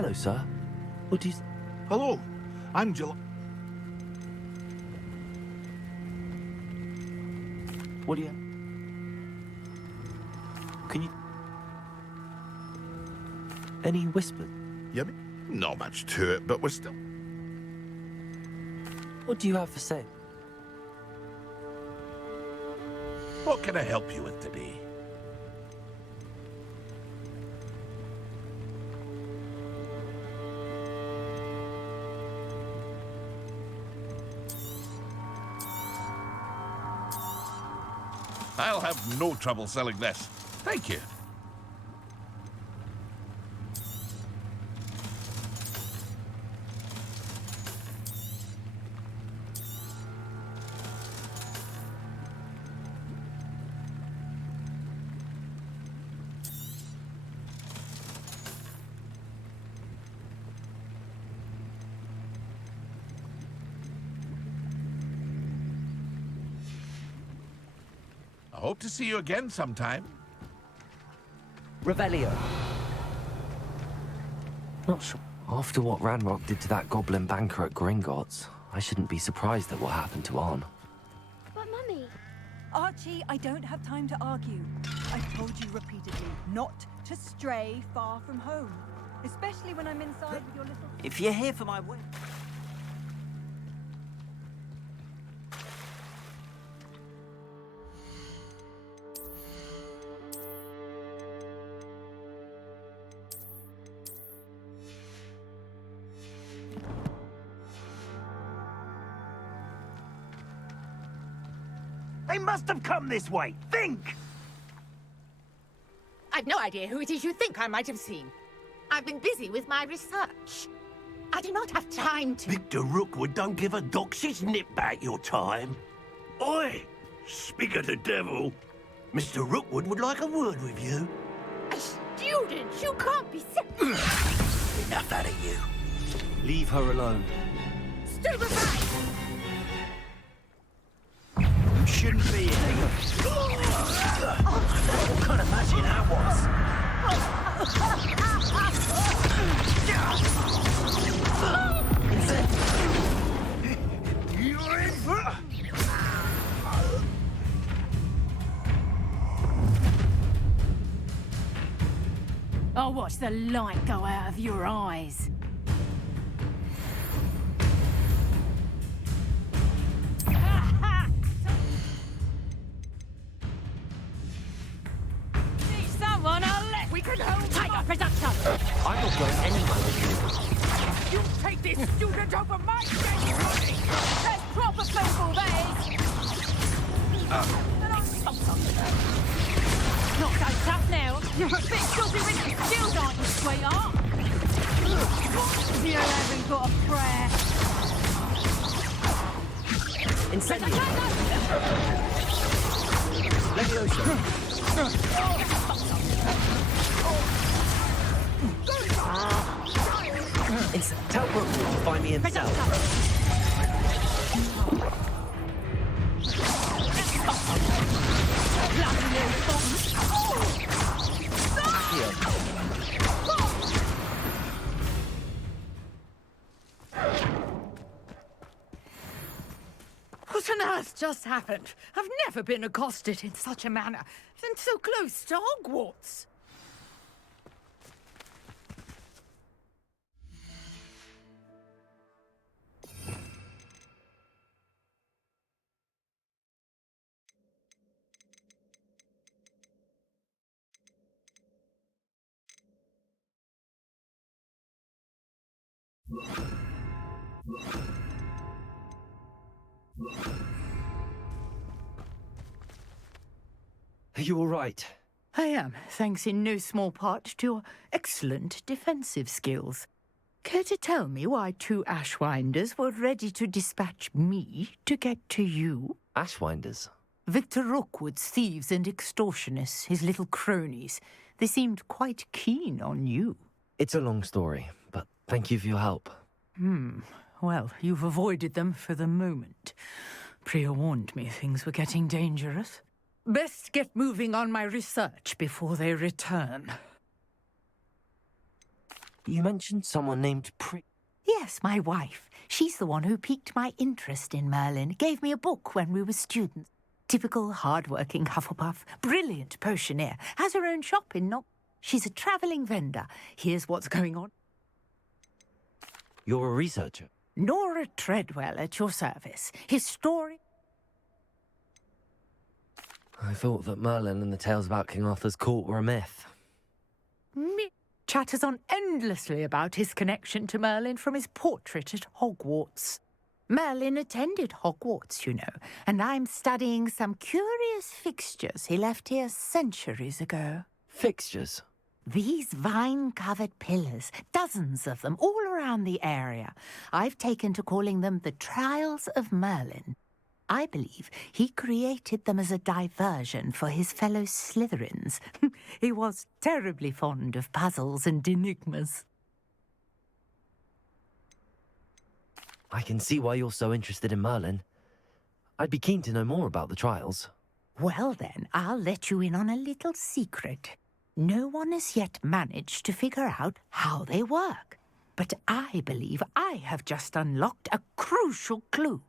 Hello, sir. What do you... Hello, I'm Jill. What do you... Can you... Any whispers? Yummy? Not much to it, but we're still... What do you have for sale? What can I help you with today? I'll have no trouble selling this. Thank you. I hope to see you again sometime. Revelio. Not sure. After what Ranrock did to that goblin banker at Gringotts, I shouldn't be surprised at what happened to Arn. But, Mummy... Archie, I don't have time to argue. I've told you repeatedly not to stray far from home. Especially when I'm inside with your little... If you're here for my wedding... They must have come this way. Think! I've no idea who it is you think I might have seen. I've been busy with my research. I do not have time to... Victor Rookwood don't give a doxy's nip back your time. Oi! Speak of the devil. Mr. Rookwood would like a word with you. A student? You can't be serious. Enough out of you. Leave her alone. Stupefy! You shouldn't be here. What kind of magic that was? You're in for... I'll watch the light go out of your eyes. Someone, we can hold tiger production. I'm not going anywhere with You take this student over my dead body. There's proper food days. Not so tough now. You're a bit shorty with your shield, aren't you, sweetheart? You haven't got a prayer. Incendio. Leviosa. Tell Brooke to find me himself. What on earth just happened? I've never been accosted in such a manner, and so close to Hogwarts. Are you all right? I am, thanks in no small part to your excellent defensive skills. Care to tell me why two Ashwinders were ready to dispatch me to get to you? Ashwinders? Victor Rookwood's thieves and extortionists, his little cronies. They seemed quite keen on you. It's a long story, but thank you for your help. Well, you've avoided them for the moment. Priya warned me things were getting dangerous. Best get moving on my research before they return. You mentioned someone named Yes, my wife. She's the one who piqued my interest in Merlin. Gave me a book when we were students. Typical hard-working Hufflepuff. Brilliant potioneer. Has her own shop in Knock. She's a travelling vendor. Here's what's going on. You're a researcher? Nora Treadwell at your service. Historian. I thought that Merlin and the tales about King Arthur's court were a myth. Chatters on endlessly about his connection to Merlin from his portrait at Hogwarts. Merlin attended Hogwarts, you know, and I'm studying some curious fixtures he left here centuries ago. Fixtures? These vine-covered pillars, dozens of them, all around the area. I've taken to calling them the Trials of Merlin. I believe he created them as a diversion for his fellow Slytherins. He was terribly fond of puzzles and enigmas. I can see why you're so interested in Merlin. I'd be keen to know more about the trials. Well then, I'll let you in on a little secret. No one has yet managed to figure out how they work. But I believe I have just unlocked a crucial clue.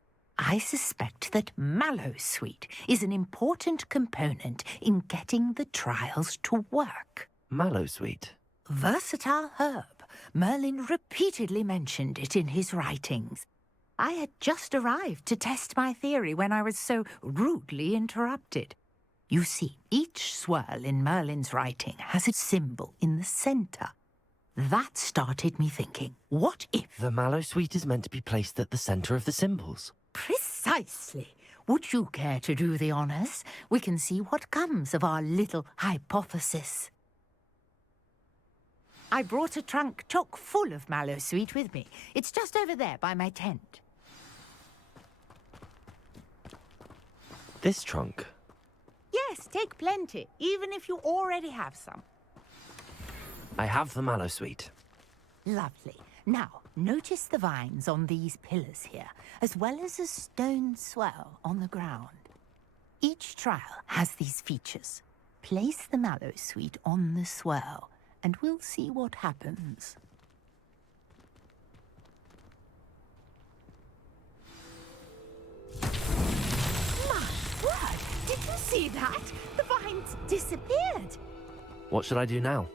I suspect that Mallowsweet is an important component in getting the trials to work. Mallowsweet? Versatile herb. Merlin repeatedly mentioned it in his writings. I had just arrived to test my theory when I was so rudely interrupted. You see, each swirl in Merlin's writing has a symbol in the centre. That started me thinking, what if... The Mallowsweet is meant to be placed at the centre of the symbols. Precisely. Would you care to do the honours? We can see what comes of our little hypothesis. I brought a trunk chock full of Mallowsweet with me. It's just over there by my tent. This trunk? Yes, take plenty, even if you already have some. I have the Mallowsweet. Lovely. Now, notice the vines on these pillars here, as well as a stone swell on the ground. Each trial has these features. Place the Mallowsweet on the swell, and we'll see what happens. My word! Did you see that? The vines disappeared! What should I do now?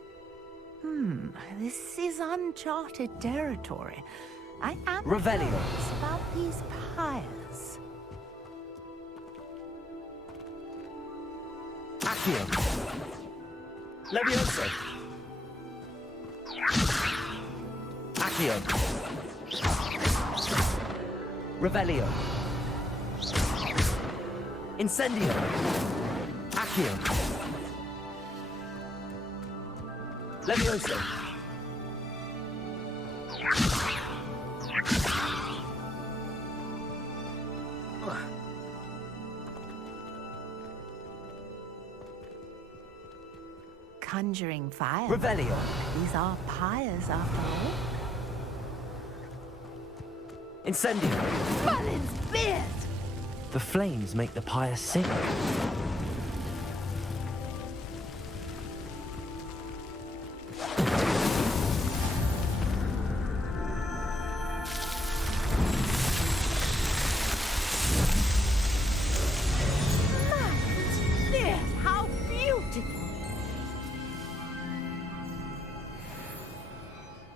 This is uncharted territory. I am Revelio. curious about these pyres. Accio. Levioso. Accio. Revelio. Incendio. Accio. Levioso. Conjuring fire. Revelio. These are pyres after all. Incendio. Merlin's beard! The flames make the pyre sing.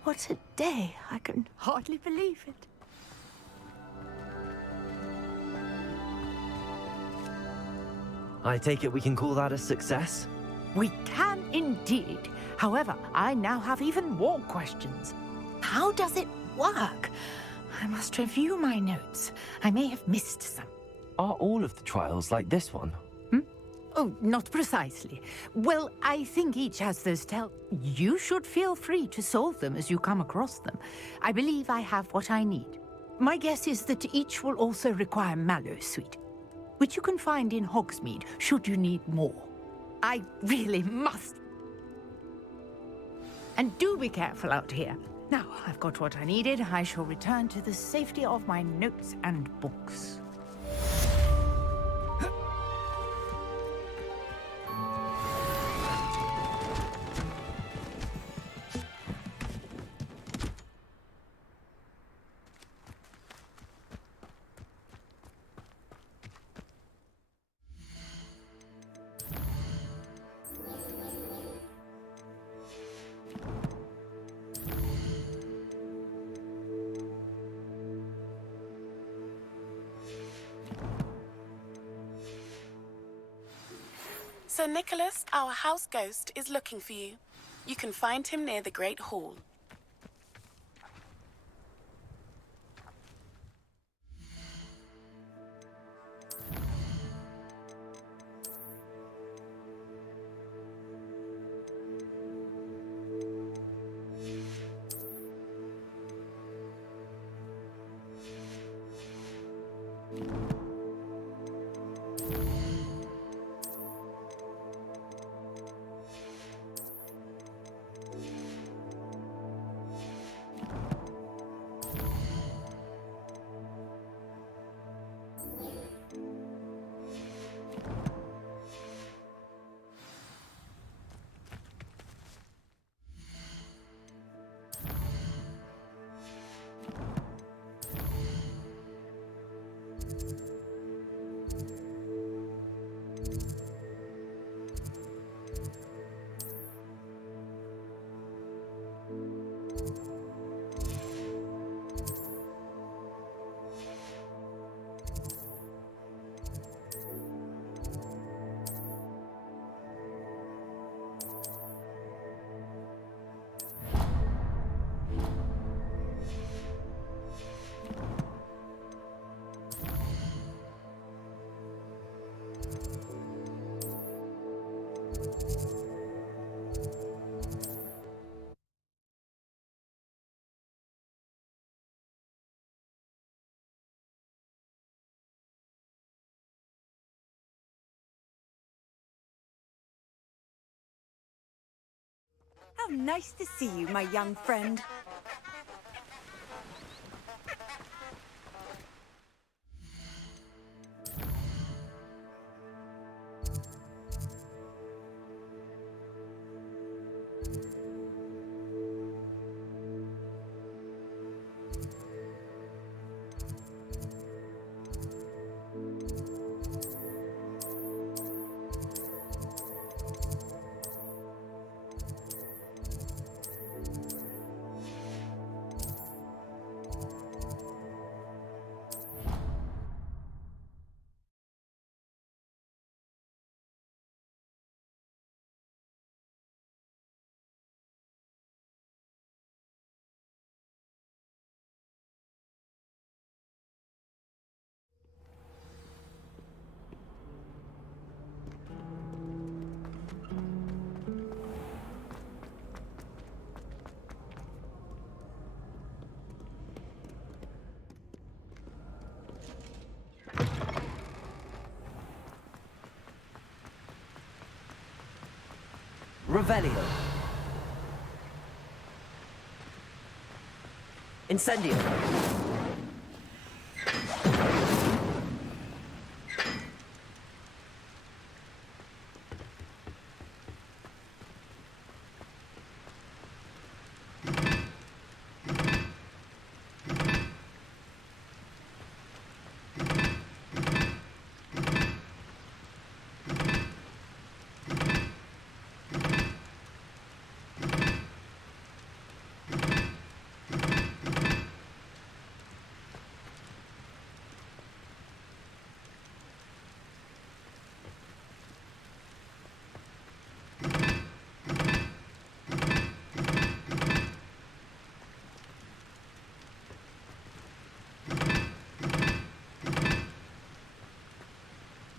What a day! I can hardly believe it. I take it we can call that a success? We can indeed. However, I now have even more questions. How does it work? I must review my notes. I may have missed some. Are all of the trials like this one? Oh, not precisely. Well, I think each has those You should feel free to solve them as you come across them. I believe I have what I need. My guess is that each will also require Mallowsweet, which you can find in Hogsmeade should you need more. I really must. And do be careful out here. Now, I've got what I needed. I shall return to the safety of my notes and books. Sir Nicholas, our house ghost, is looking for you. You can find him near the Great Hall. How nice to see you, my young friend. Revelio. Incendio.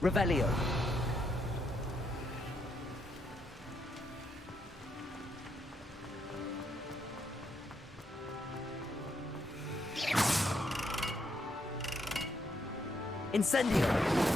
Revelio. Incendio.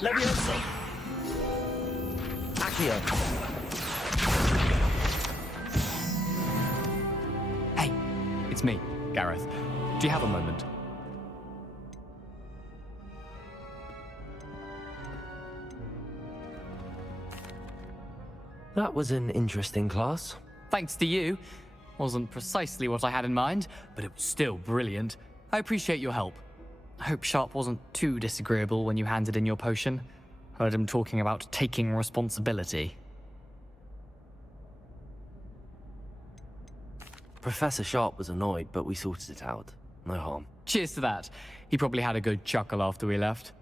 Leviosa! Accio! Hey, it's me, Gareth. Do you have a moment? That was an interesting class. Thanks to you. Wasn't precisely what I had in mind, but it was still brilliant. I appreciate your help. I hope Sharp wasn't too disagreeable when you handed in your potion. Heard him talking about taking responsibility. Professor Sharp was annoyed, but we sorted it out. No harm. Cheers to that. He probably had a good chuckle after we left.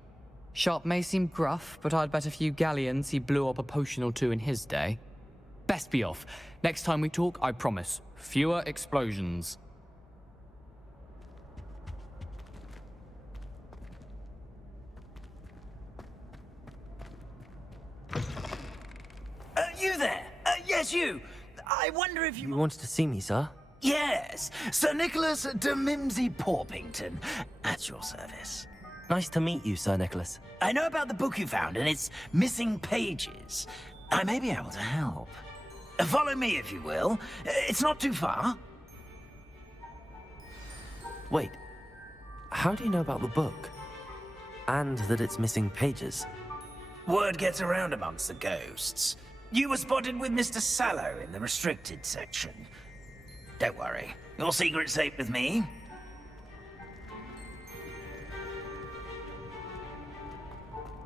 Sharp may seem gruff, but I'd bet a few galleons he blew up a potion or two in his day. Best be off. Next time we talk, I promise, fewer explosions. You there? Yes, you. I wonder if you... You wanted to see me, sir? Yes, Sir Nicholas de Mimsy Porpington, at your service. Nice to meet you, Sir Nicholas. I know about the book you found and its missing pages. I may be able to help. Follow me, if you will. It's not too far. Wait, how do you know about the book? And that it's missing pages? Word gets around amongst the ghosts. You were spotted with Mr. Sallow in the restricted section. Don't worry, your secret's safe with me.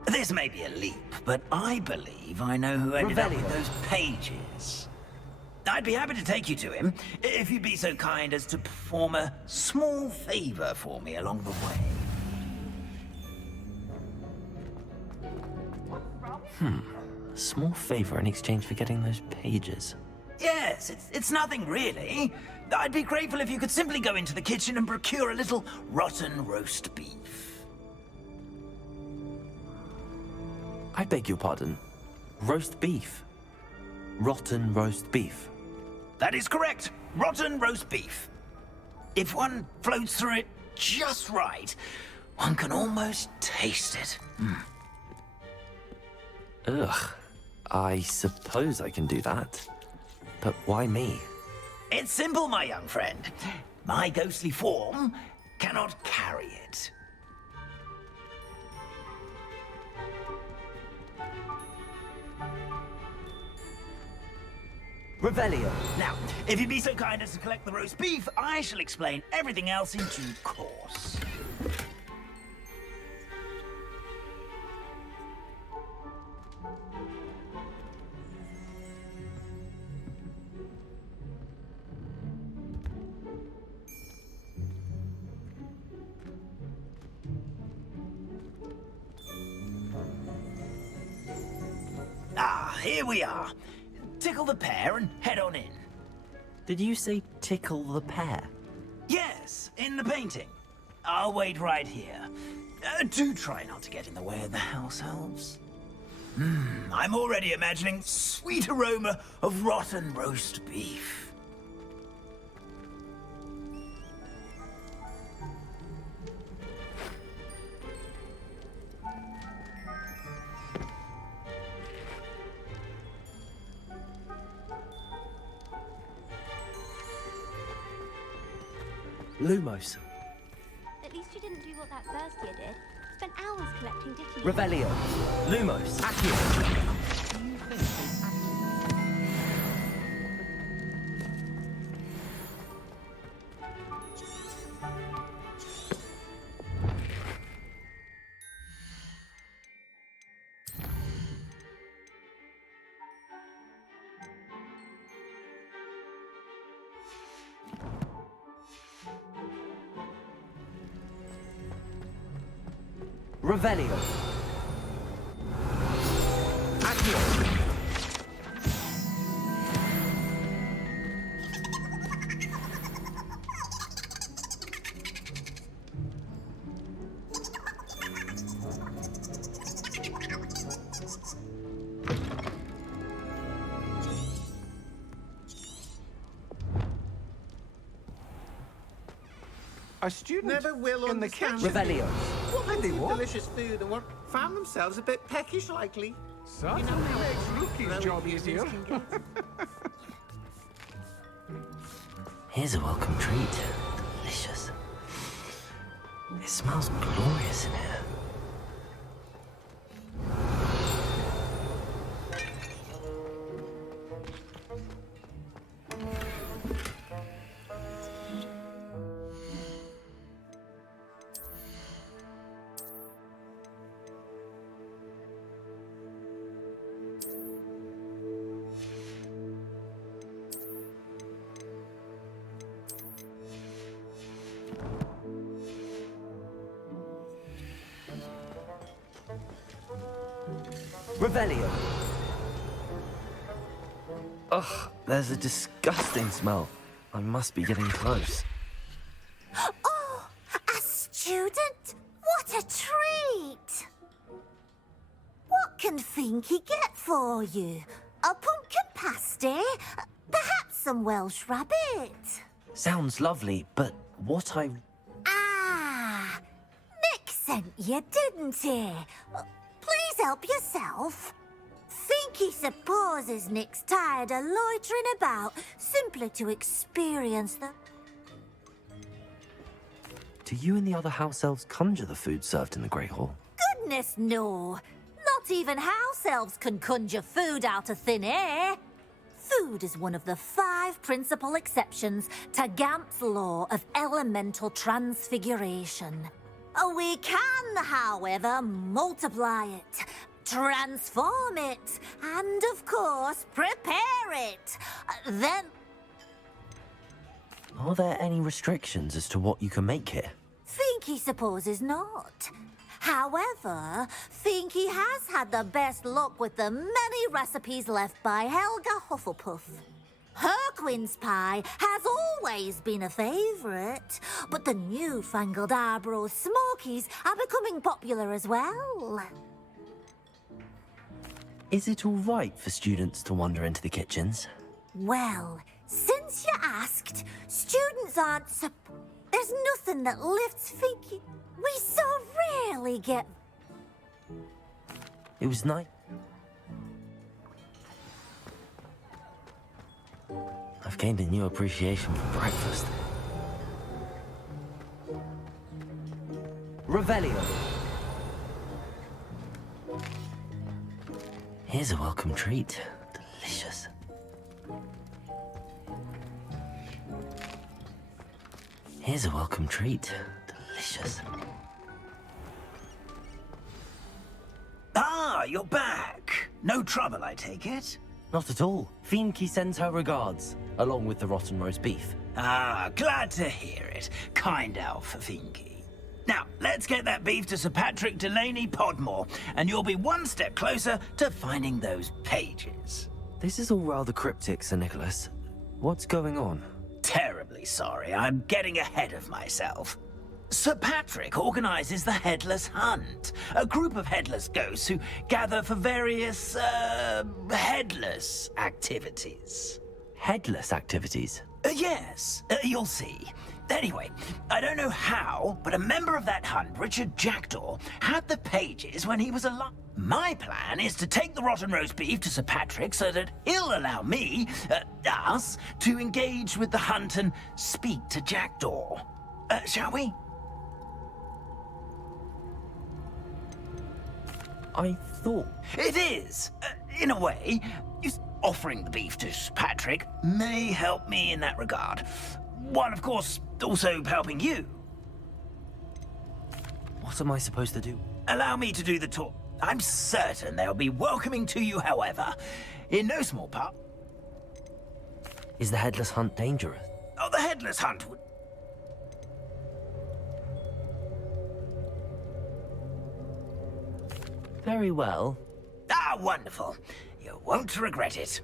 This may be a leap, but I believe I know who ended up with those pages. I'd be happy to take you to him, if you'd be so kind as to perform a small favor for me along the way. A small favor in exchange for getting those pages. Yes, it's nothing really. I'd be grateful if you could simply go into the kitchen and procure a little rotten roast beef. I beg your pardon. Roast beef. Rotten roast beef. That is correct. Rotten roast beef. If one floats through it just right, one can almost taste it. Ugh. I suppose I can do that. But why me? It's simple, my young friend. My ghostly form cannot carry it. Revelio. Now, if you'd be so kind as to collect the roast beef, I shall explain everything else in due course. Ah, here we are. Tickle the pear and head on in. Did you say tickle the pear? Yes, in the painting. I'll wait right here. Do try not to get in the way of the house elves. I'm already imagining sweet aroma of rotten roast beef. Lumos. At least you didn't do what that first year did. Spent hours collecting ditties. Revelio. Lumos. Accio. Revelio. Accio. A student never will in the kitchen. Revelio. Had delicious food and found themselves a bit peckish lately. Certainly makes Lookie's job easier. Here's a welcome treat. Delicious. It smells glorious in here. Revelio. Ugh, there's a disgusting smell. I must be getting close. Oh, a student? What a treat! What can Finky get for you? A pumpkin pasty? Perhaps some Welsh rabbit? Sounds lovely, but what I... Ah, Nick sent you, didn't he? Please help yourself. Finky supposes Nick's tired of loitering about simply to experience the... Do you and the other house elves conjure the food served in the Great Hall? Goodness, no. Not even house elves can conjure food out of thin air. Food is one of the 5 principal exceptions to Gamp's law of elemental transfiguration. We can, however, multiply it, transform it, and, of course, prepare it. Then... Are there any restrictions as to what you can make here? Finky supposes not. However, Finky has had the best luck with the many recipes left by Helga Hufflepuff. Her quince pie has always been a favourite, but the newfangled Arborough Smokies are becoming popular as well. Is it all right for students to wander into the kitchens? Well, since you asked, students aren't There's nothing that lifts Finky. We so rarely get... It was nice. I've gained a new appreciation for breakfast. Revelio. Here's a welcome treat. Delicious. Here's a welcome treat. Delicious. Ah, you're back. No trouble, I take it? Not at all. Finky sends her regards, along with the rotten roast beef. Ah, glad to hear it. Kind elf for Finky. Now, let's get that beef to Sir Patrick Delaney Podmore, and you'll be one step closer to finding those pages. This is all rather cryptic, Sir Nicholas. What's going on? Terribly sorry, I'm getting ahead of myself. Sir Patrick organises the Headless Hunt, a group of headless ghosts who gather for various, headless activities. Headless activities? Yes, you'll see. Anyway, I don't know how, but a member of that hunt, Richard Jackdaw, had the pages when he was alive. My plan is to take the rotten roast beef to Sir Patrick so that he'll allow me, us, to engage with the hunt and speak to Jackdaw. Shall we? I thought... It is! In a way, offering the beef to Sir Patrick may help me in that regard. While, of course, also helping you. What am I supposed to do? Allow me to do the talk. I'm certain they'll be welcoming to you, however. In no small part... Is the Headless Hunt dangerous? Oh, the Headless Hunt would... Very well. Ah, wonderful. You won't regret it.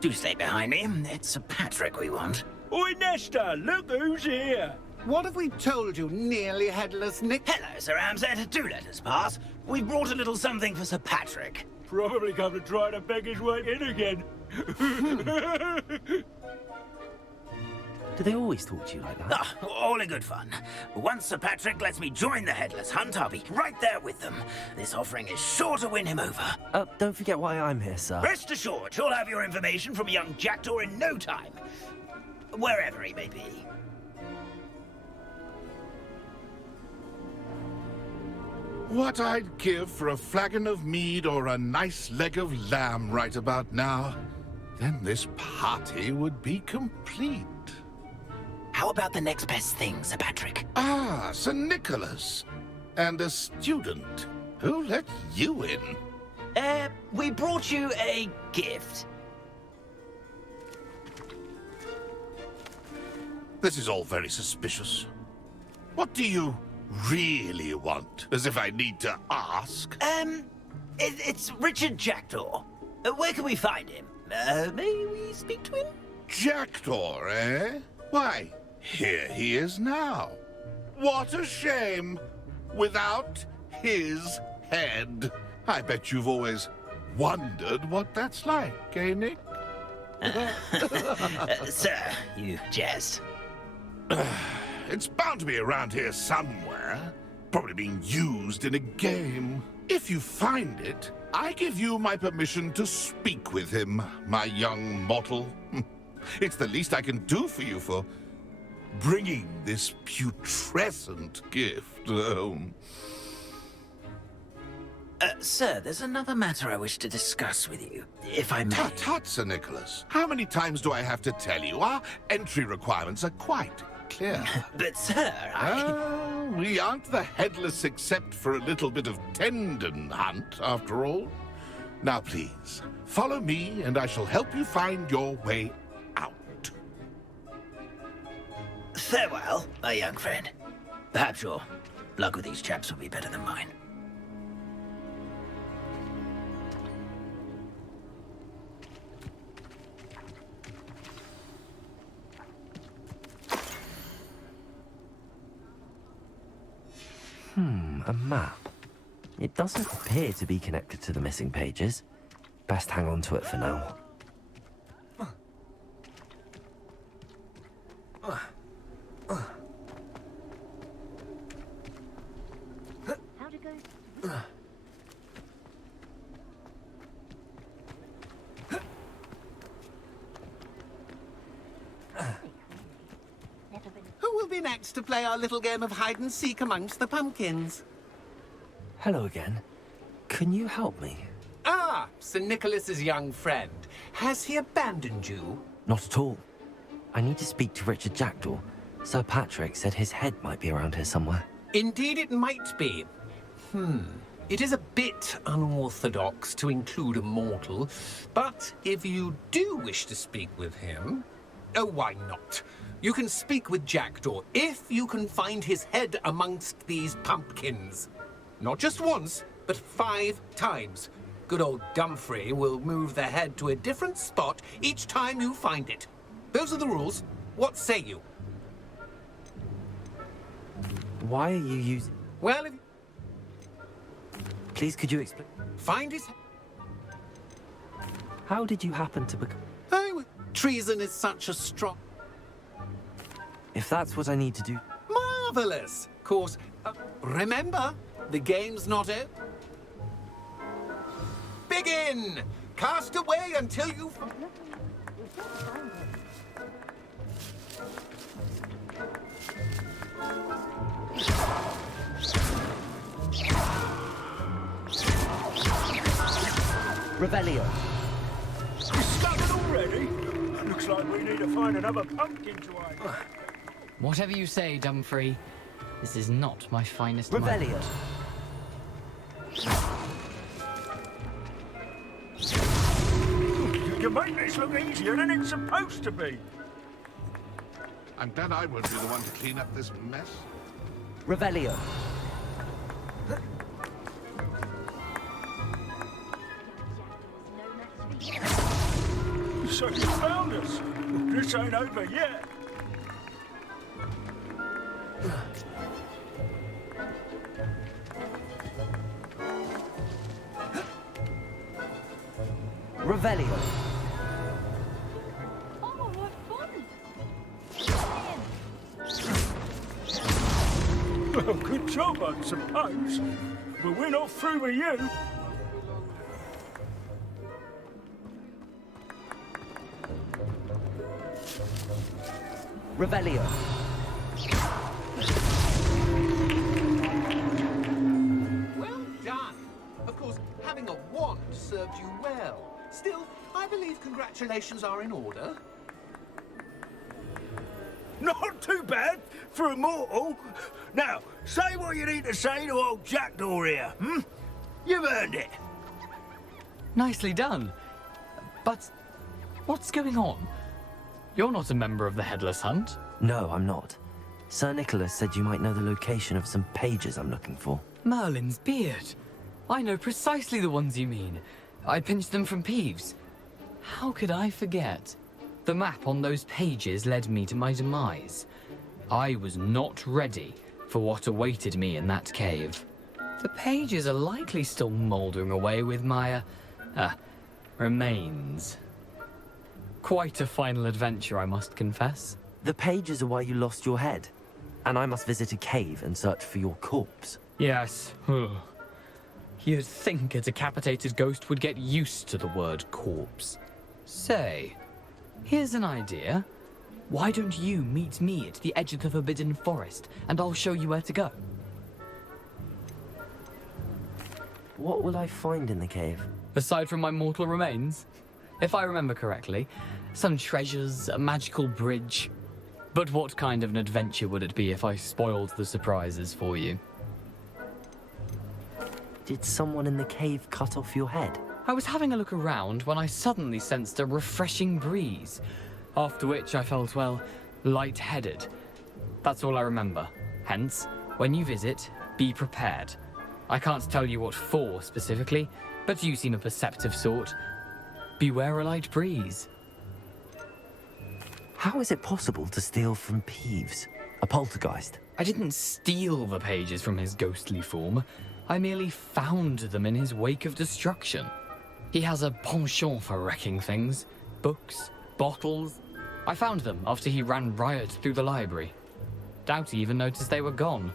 Do stay behind me. It's Sir Patrick we want. Oi, Nesta, look who's here. What have we told you, nearly headless Nick? Hello, Sir Amset. Do let us pass. We brought a little something for Sir Patrick. Probably come to try to beg his way in again. Do they always talk to you like that? Ah, all in good fun. Once Sir Patrick lets me join the Headless Hunt, I'll be right there with them. This offering is sure to win him over. Don't forget why I'm here, sir. Rest assured, you'll have your information from a young jackdaw in no time. Wherever he may be. What I'd give for a flagon of mead or a nice leg of lamb right about now. Then this party would be complete. How about the next best thing, Sir Patrick? Ah, Sir Nicholas. And a student. Who let you in? We brought you a gift. This is all very suspicious. What do you really want? As if I need to ask. It's Richard Jackdaw. Where can we find him? May we speak to him? Jackdaw, eh? Why, here he is now. What a shame. Without his head. I bet you've always wondered what that's like, eh, Nick? Sir, you jest. It's bound to be around here somewhere. Probably being used in a game. If you find it, I give you my permission to speak with him, my young mortal. It's the least I can do for you for bringing this putrescent gift home. Sir, there's another matter I wish to discuss with you, if I may. Tut, Sir Nicholas. How many times do I have to tell you? Our entry requirements are quite clear. But, sir, we aren't the headless except for a little bit of tendon hunt, after all. Now, please, follow me, and I shall help you find your way out. Farewell, my young friend. Perhaps your luck with these chaps will be better than mine. A map. It doesn't appear to be connected to the missing pages. Best hang on to it for now. How'd it go? Who will be next to play our little game of hide-and-seek amongst the pumpkins? Hello again. Can you help me? Ah, Sir Nicholas's young friend. Has he abandoned you? Not at all. I need to speak to Richard Jackdaw. Sir Patrick said his head might be around here somewhere. Indeed it might be. It is a bit unorthodox to include a mortal, but if you do wish to speak with him... Oh, why not? You can speak with Jackdaw if you can find his head amongst these pumpkins. Not just once, but 5 times. Good old Dumfrey will move the head to a different spot each time you find it. Those are the rules. What say you? Why are you using... Well, if... Please, could you explain? Find his... How did you happen to become... Oh, treason is such a strong... If that's what I need to do... Marvelous! Of course, remember, the game's not it. Begin! Cast away until you... Revelio. Discovered already? Looks like we need to find another pumpkin to hide. Whatever you say, Dumfrey. This is not my finest Revelio. moment. You make this look easier than it's supposed to be. I'm glad I won't be the one to clean up this mess. Revelio. So you found us. This ain't over yet. Revelio. Oh, what fun! Well, good job, I suppose. But we're not through with you. Revelio. Well done. Of course, having a wand served you well. Still, I believe congratulations are in order. Not too bad for a mortal. Now, say what you need to say to old Jackdaw here, hmm? You've earned it. Nicely done. But what's going on? You're not a member of the Headless Hunt. No, I'm not. Sir Nicholas said you might know the location of some pages I'm looking for. Merlin's beard. I know precisely the ones you mean. I pinched them from Peeves. How could I forget? The map on those pages led me to my demise. I was not ready for what awaited me in that cave. The pages are likely still mouldering away with my, remains. Quite a final adventure, I must confess. The pages are why you lost your head, and I must visit a cave and search for your corpse. Yes. You'd think a decapitated ghost would get used to the word corpse. Say, here's an idea. Why don't you meet me at the edge of the Forbidden Forest, and I'll show you where to go? What will I find in the cave? Aside from my mortal remains? If I remember correctly, some treasures, a magical bridge. But what kind of an adventure would it be if I spoiled the surprises for you? Did someone in the cave cut off your head? I was having a look around when I suddenly sensed a refreshing breeze, after which I felt, well, lightheaded. That's all I remember. Hence, when you visit, be prepared. I can't tell you what for specifically, but you seem a perceptive sort. Beware a light breeze. How is it possible to steal from Peeves, a poltergeist? I didn't steal the pages from his ghostly form. I merely found them in his wake of destruction. He has a penchant for wrecking things. Books, bottles. I found them after he ran riot through the library. Doubt he even noticed they were gone.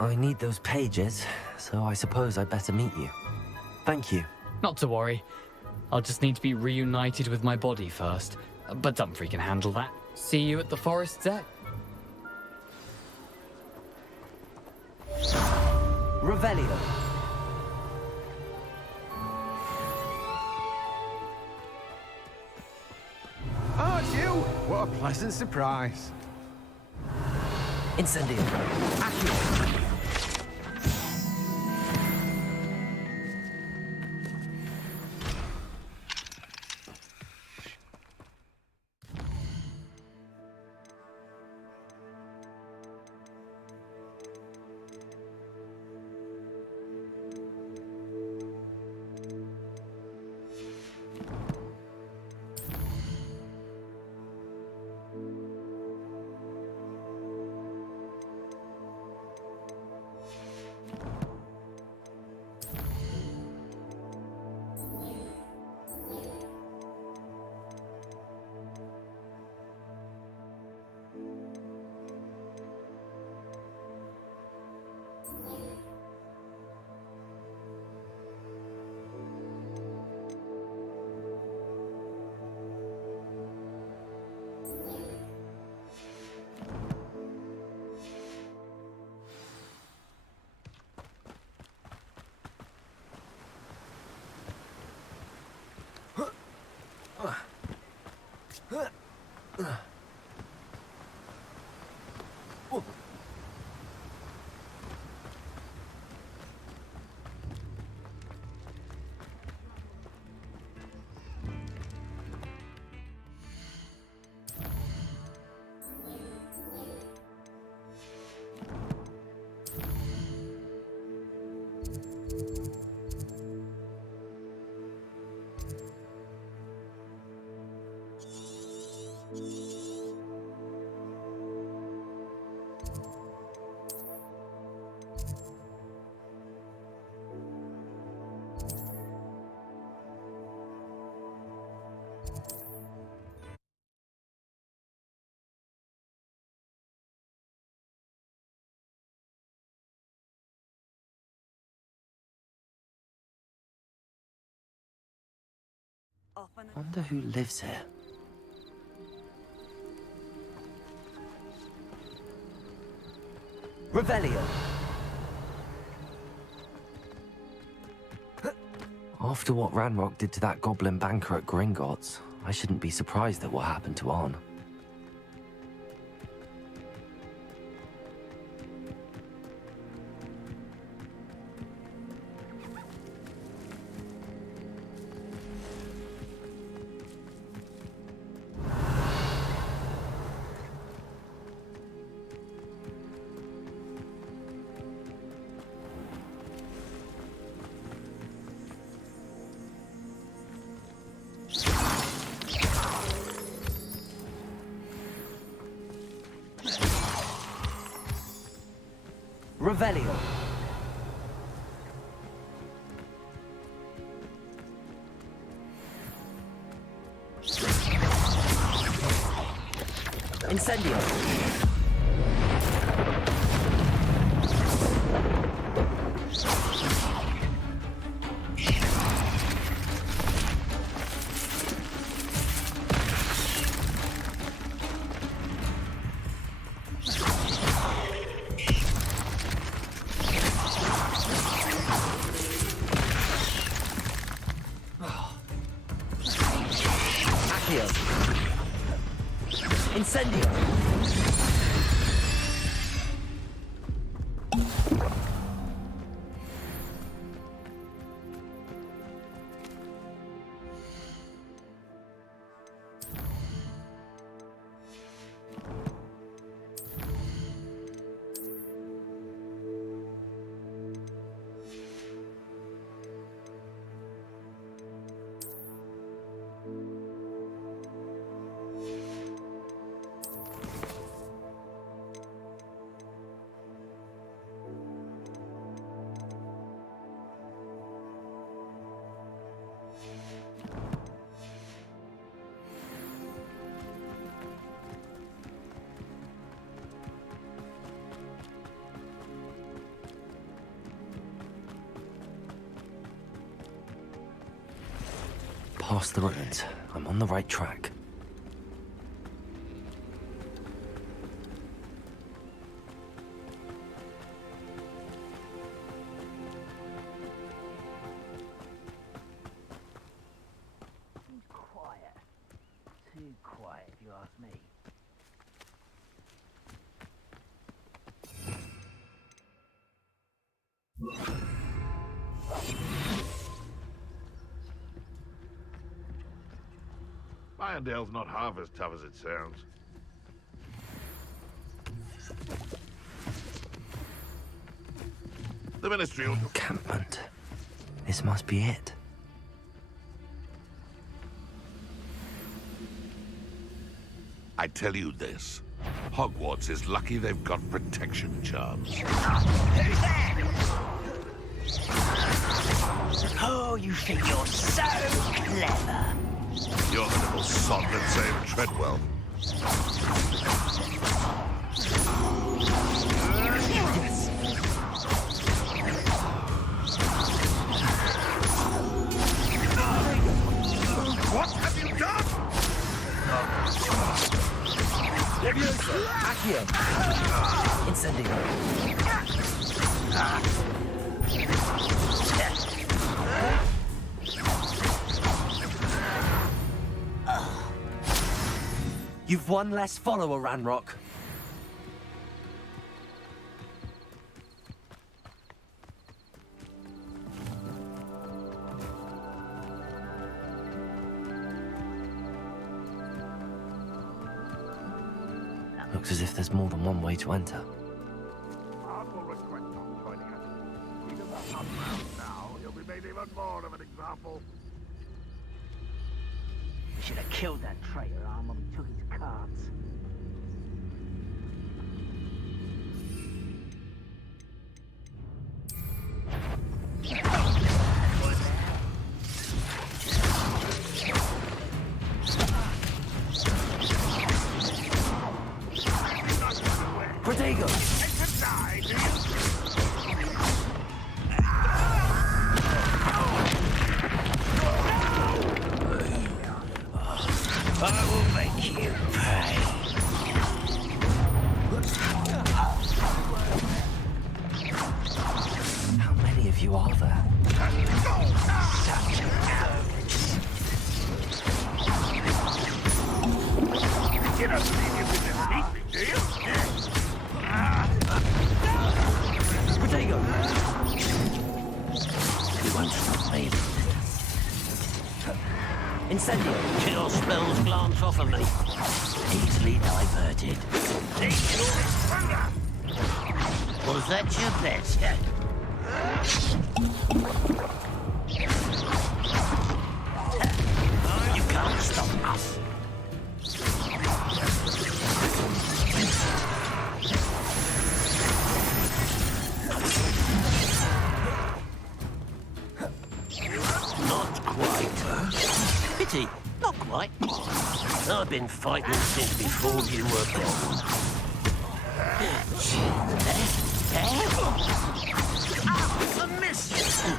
I need those pages, so I suppose I'd better meet you. Thank you. Not to worry. I'll just need to be reunited with my body first. But Dumfrey can handle that. See you at the forest's edge. Revelio. Oh, it's you! What a pleasant surprise. Incendio. Accio. Wonder who lives here. Revelio. After what Ranrock did to that goblin banker at Gringotts, I shouldn't be surprised at what happened to Arn. Revelio. Incendio. Incendio. Past the ruins. I'm on the right track. Quiet. Too quiet, if you ask me. Irondale's not half as tough as it sounds. The Ministry will... Encampment. This must be it. I tell you this. Hogwarts is lucky they've got protection charms. Oh, you think you're so clever. You're the little sod that saved Treadwell. What have you done? Levioso. Accio. Incendio. You've one less follower, Ranrock. Looks as if there's more than one way to enter. Arthur will regret not joining us. He does not come round now. He'll be made even more of an example. We should have killed that traitor arm when we took his cards. Protego! You don't believe you've been sleeping, do you? Potato! You won't stop me. Incendio! Chill spells glance off of me. Easily diverted. Was that your bet? You can't stop us. Not quite. Pity, not quite. I've been fighting since before you were born. I missed you.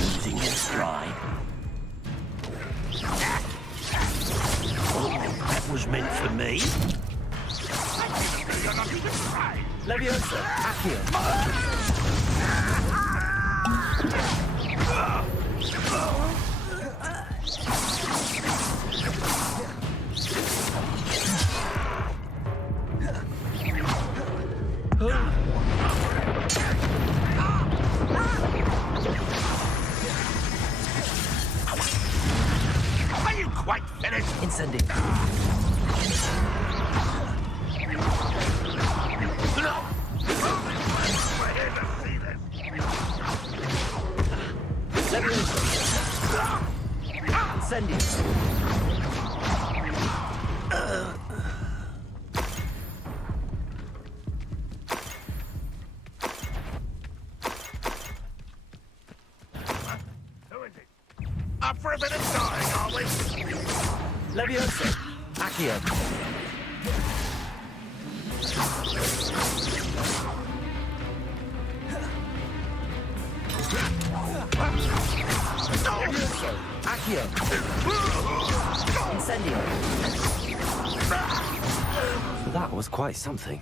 Losing your stride. Oh, that was meant for me. Leviosa, Accio. Are you quite finished? Incendio. Incendio. Up for a bit of dying, are we? Leviosa, Accio. Leviosa, Accio. Incendio. That was quite something.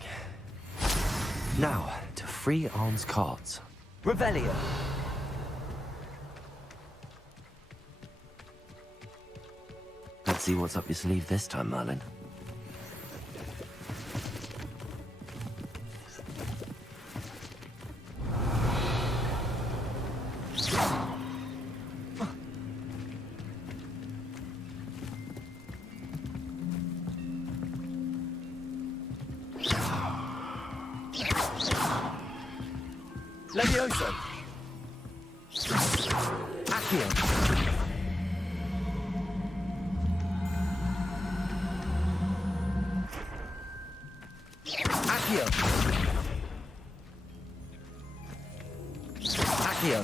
Now, to free Arn's cards. Revelio. Let's see what's up your sleeve this time, Merlin. Leviosa. Accio. Accio. Accio.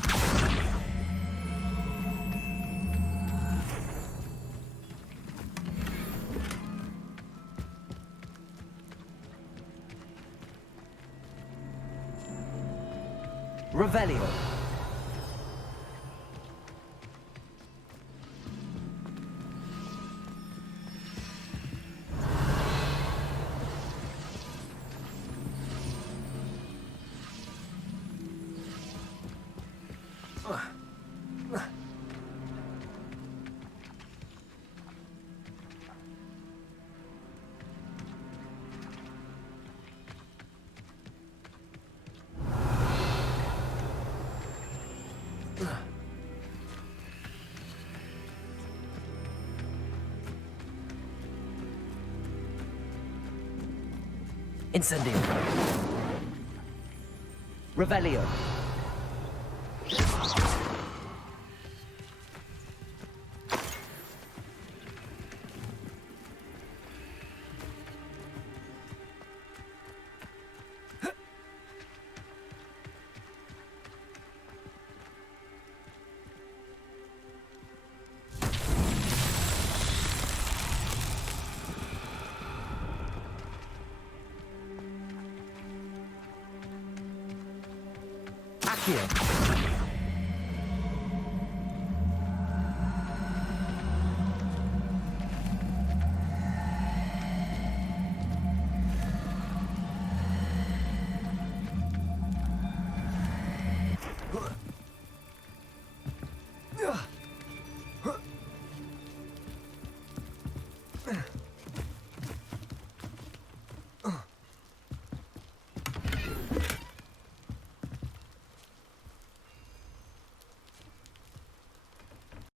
Revelio. Incendio. Revelio. Accio.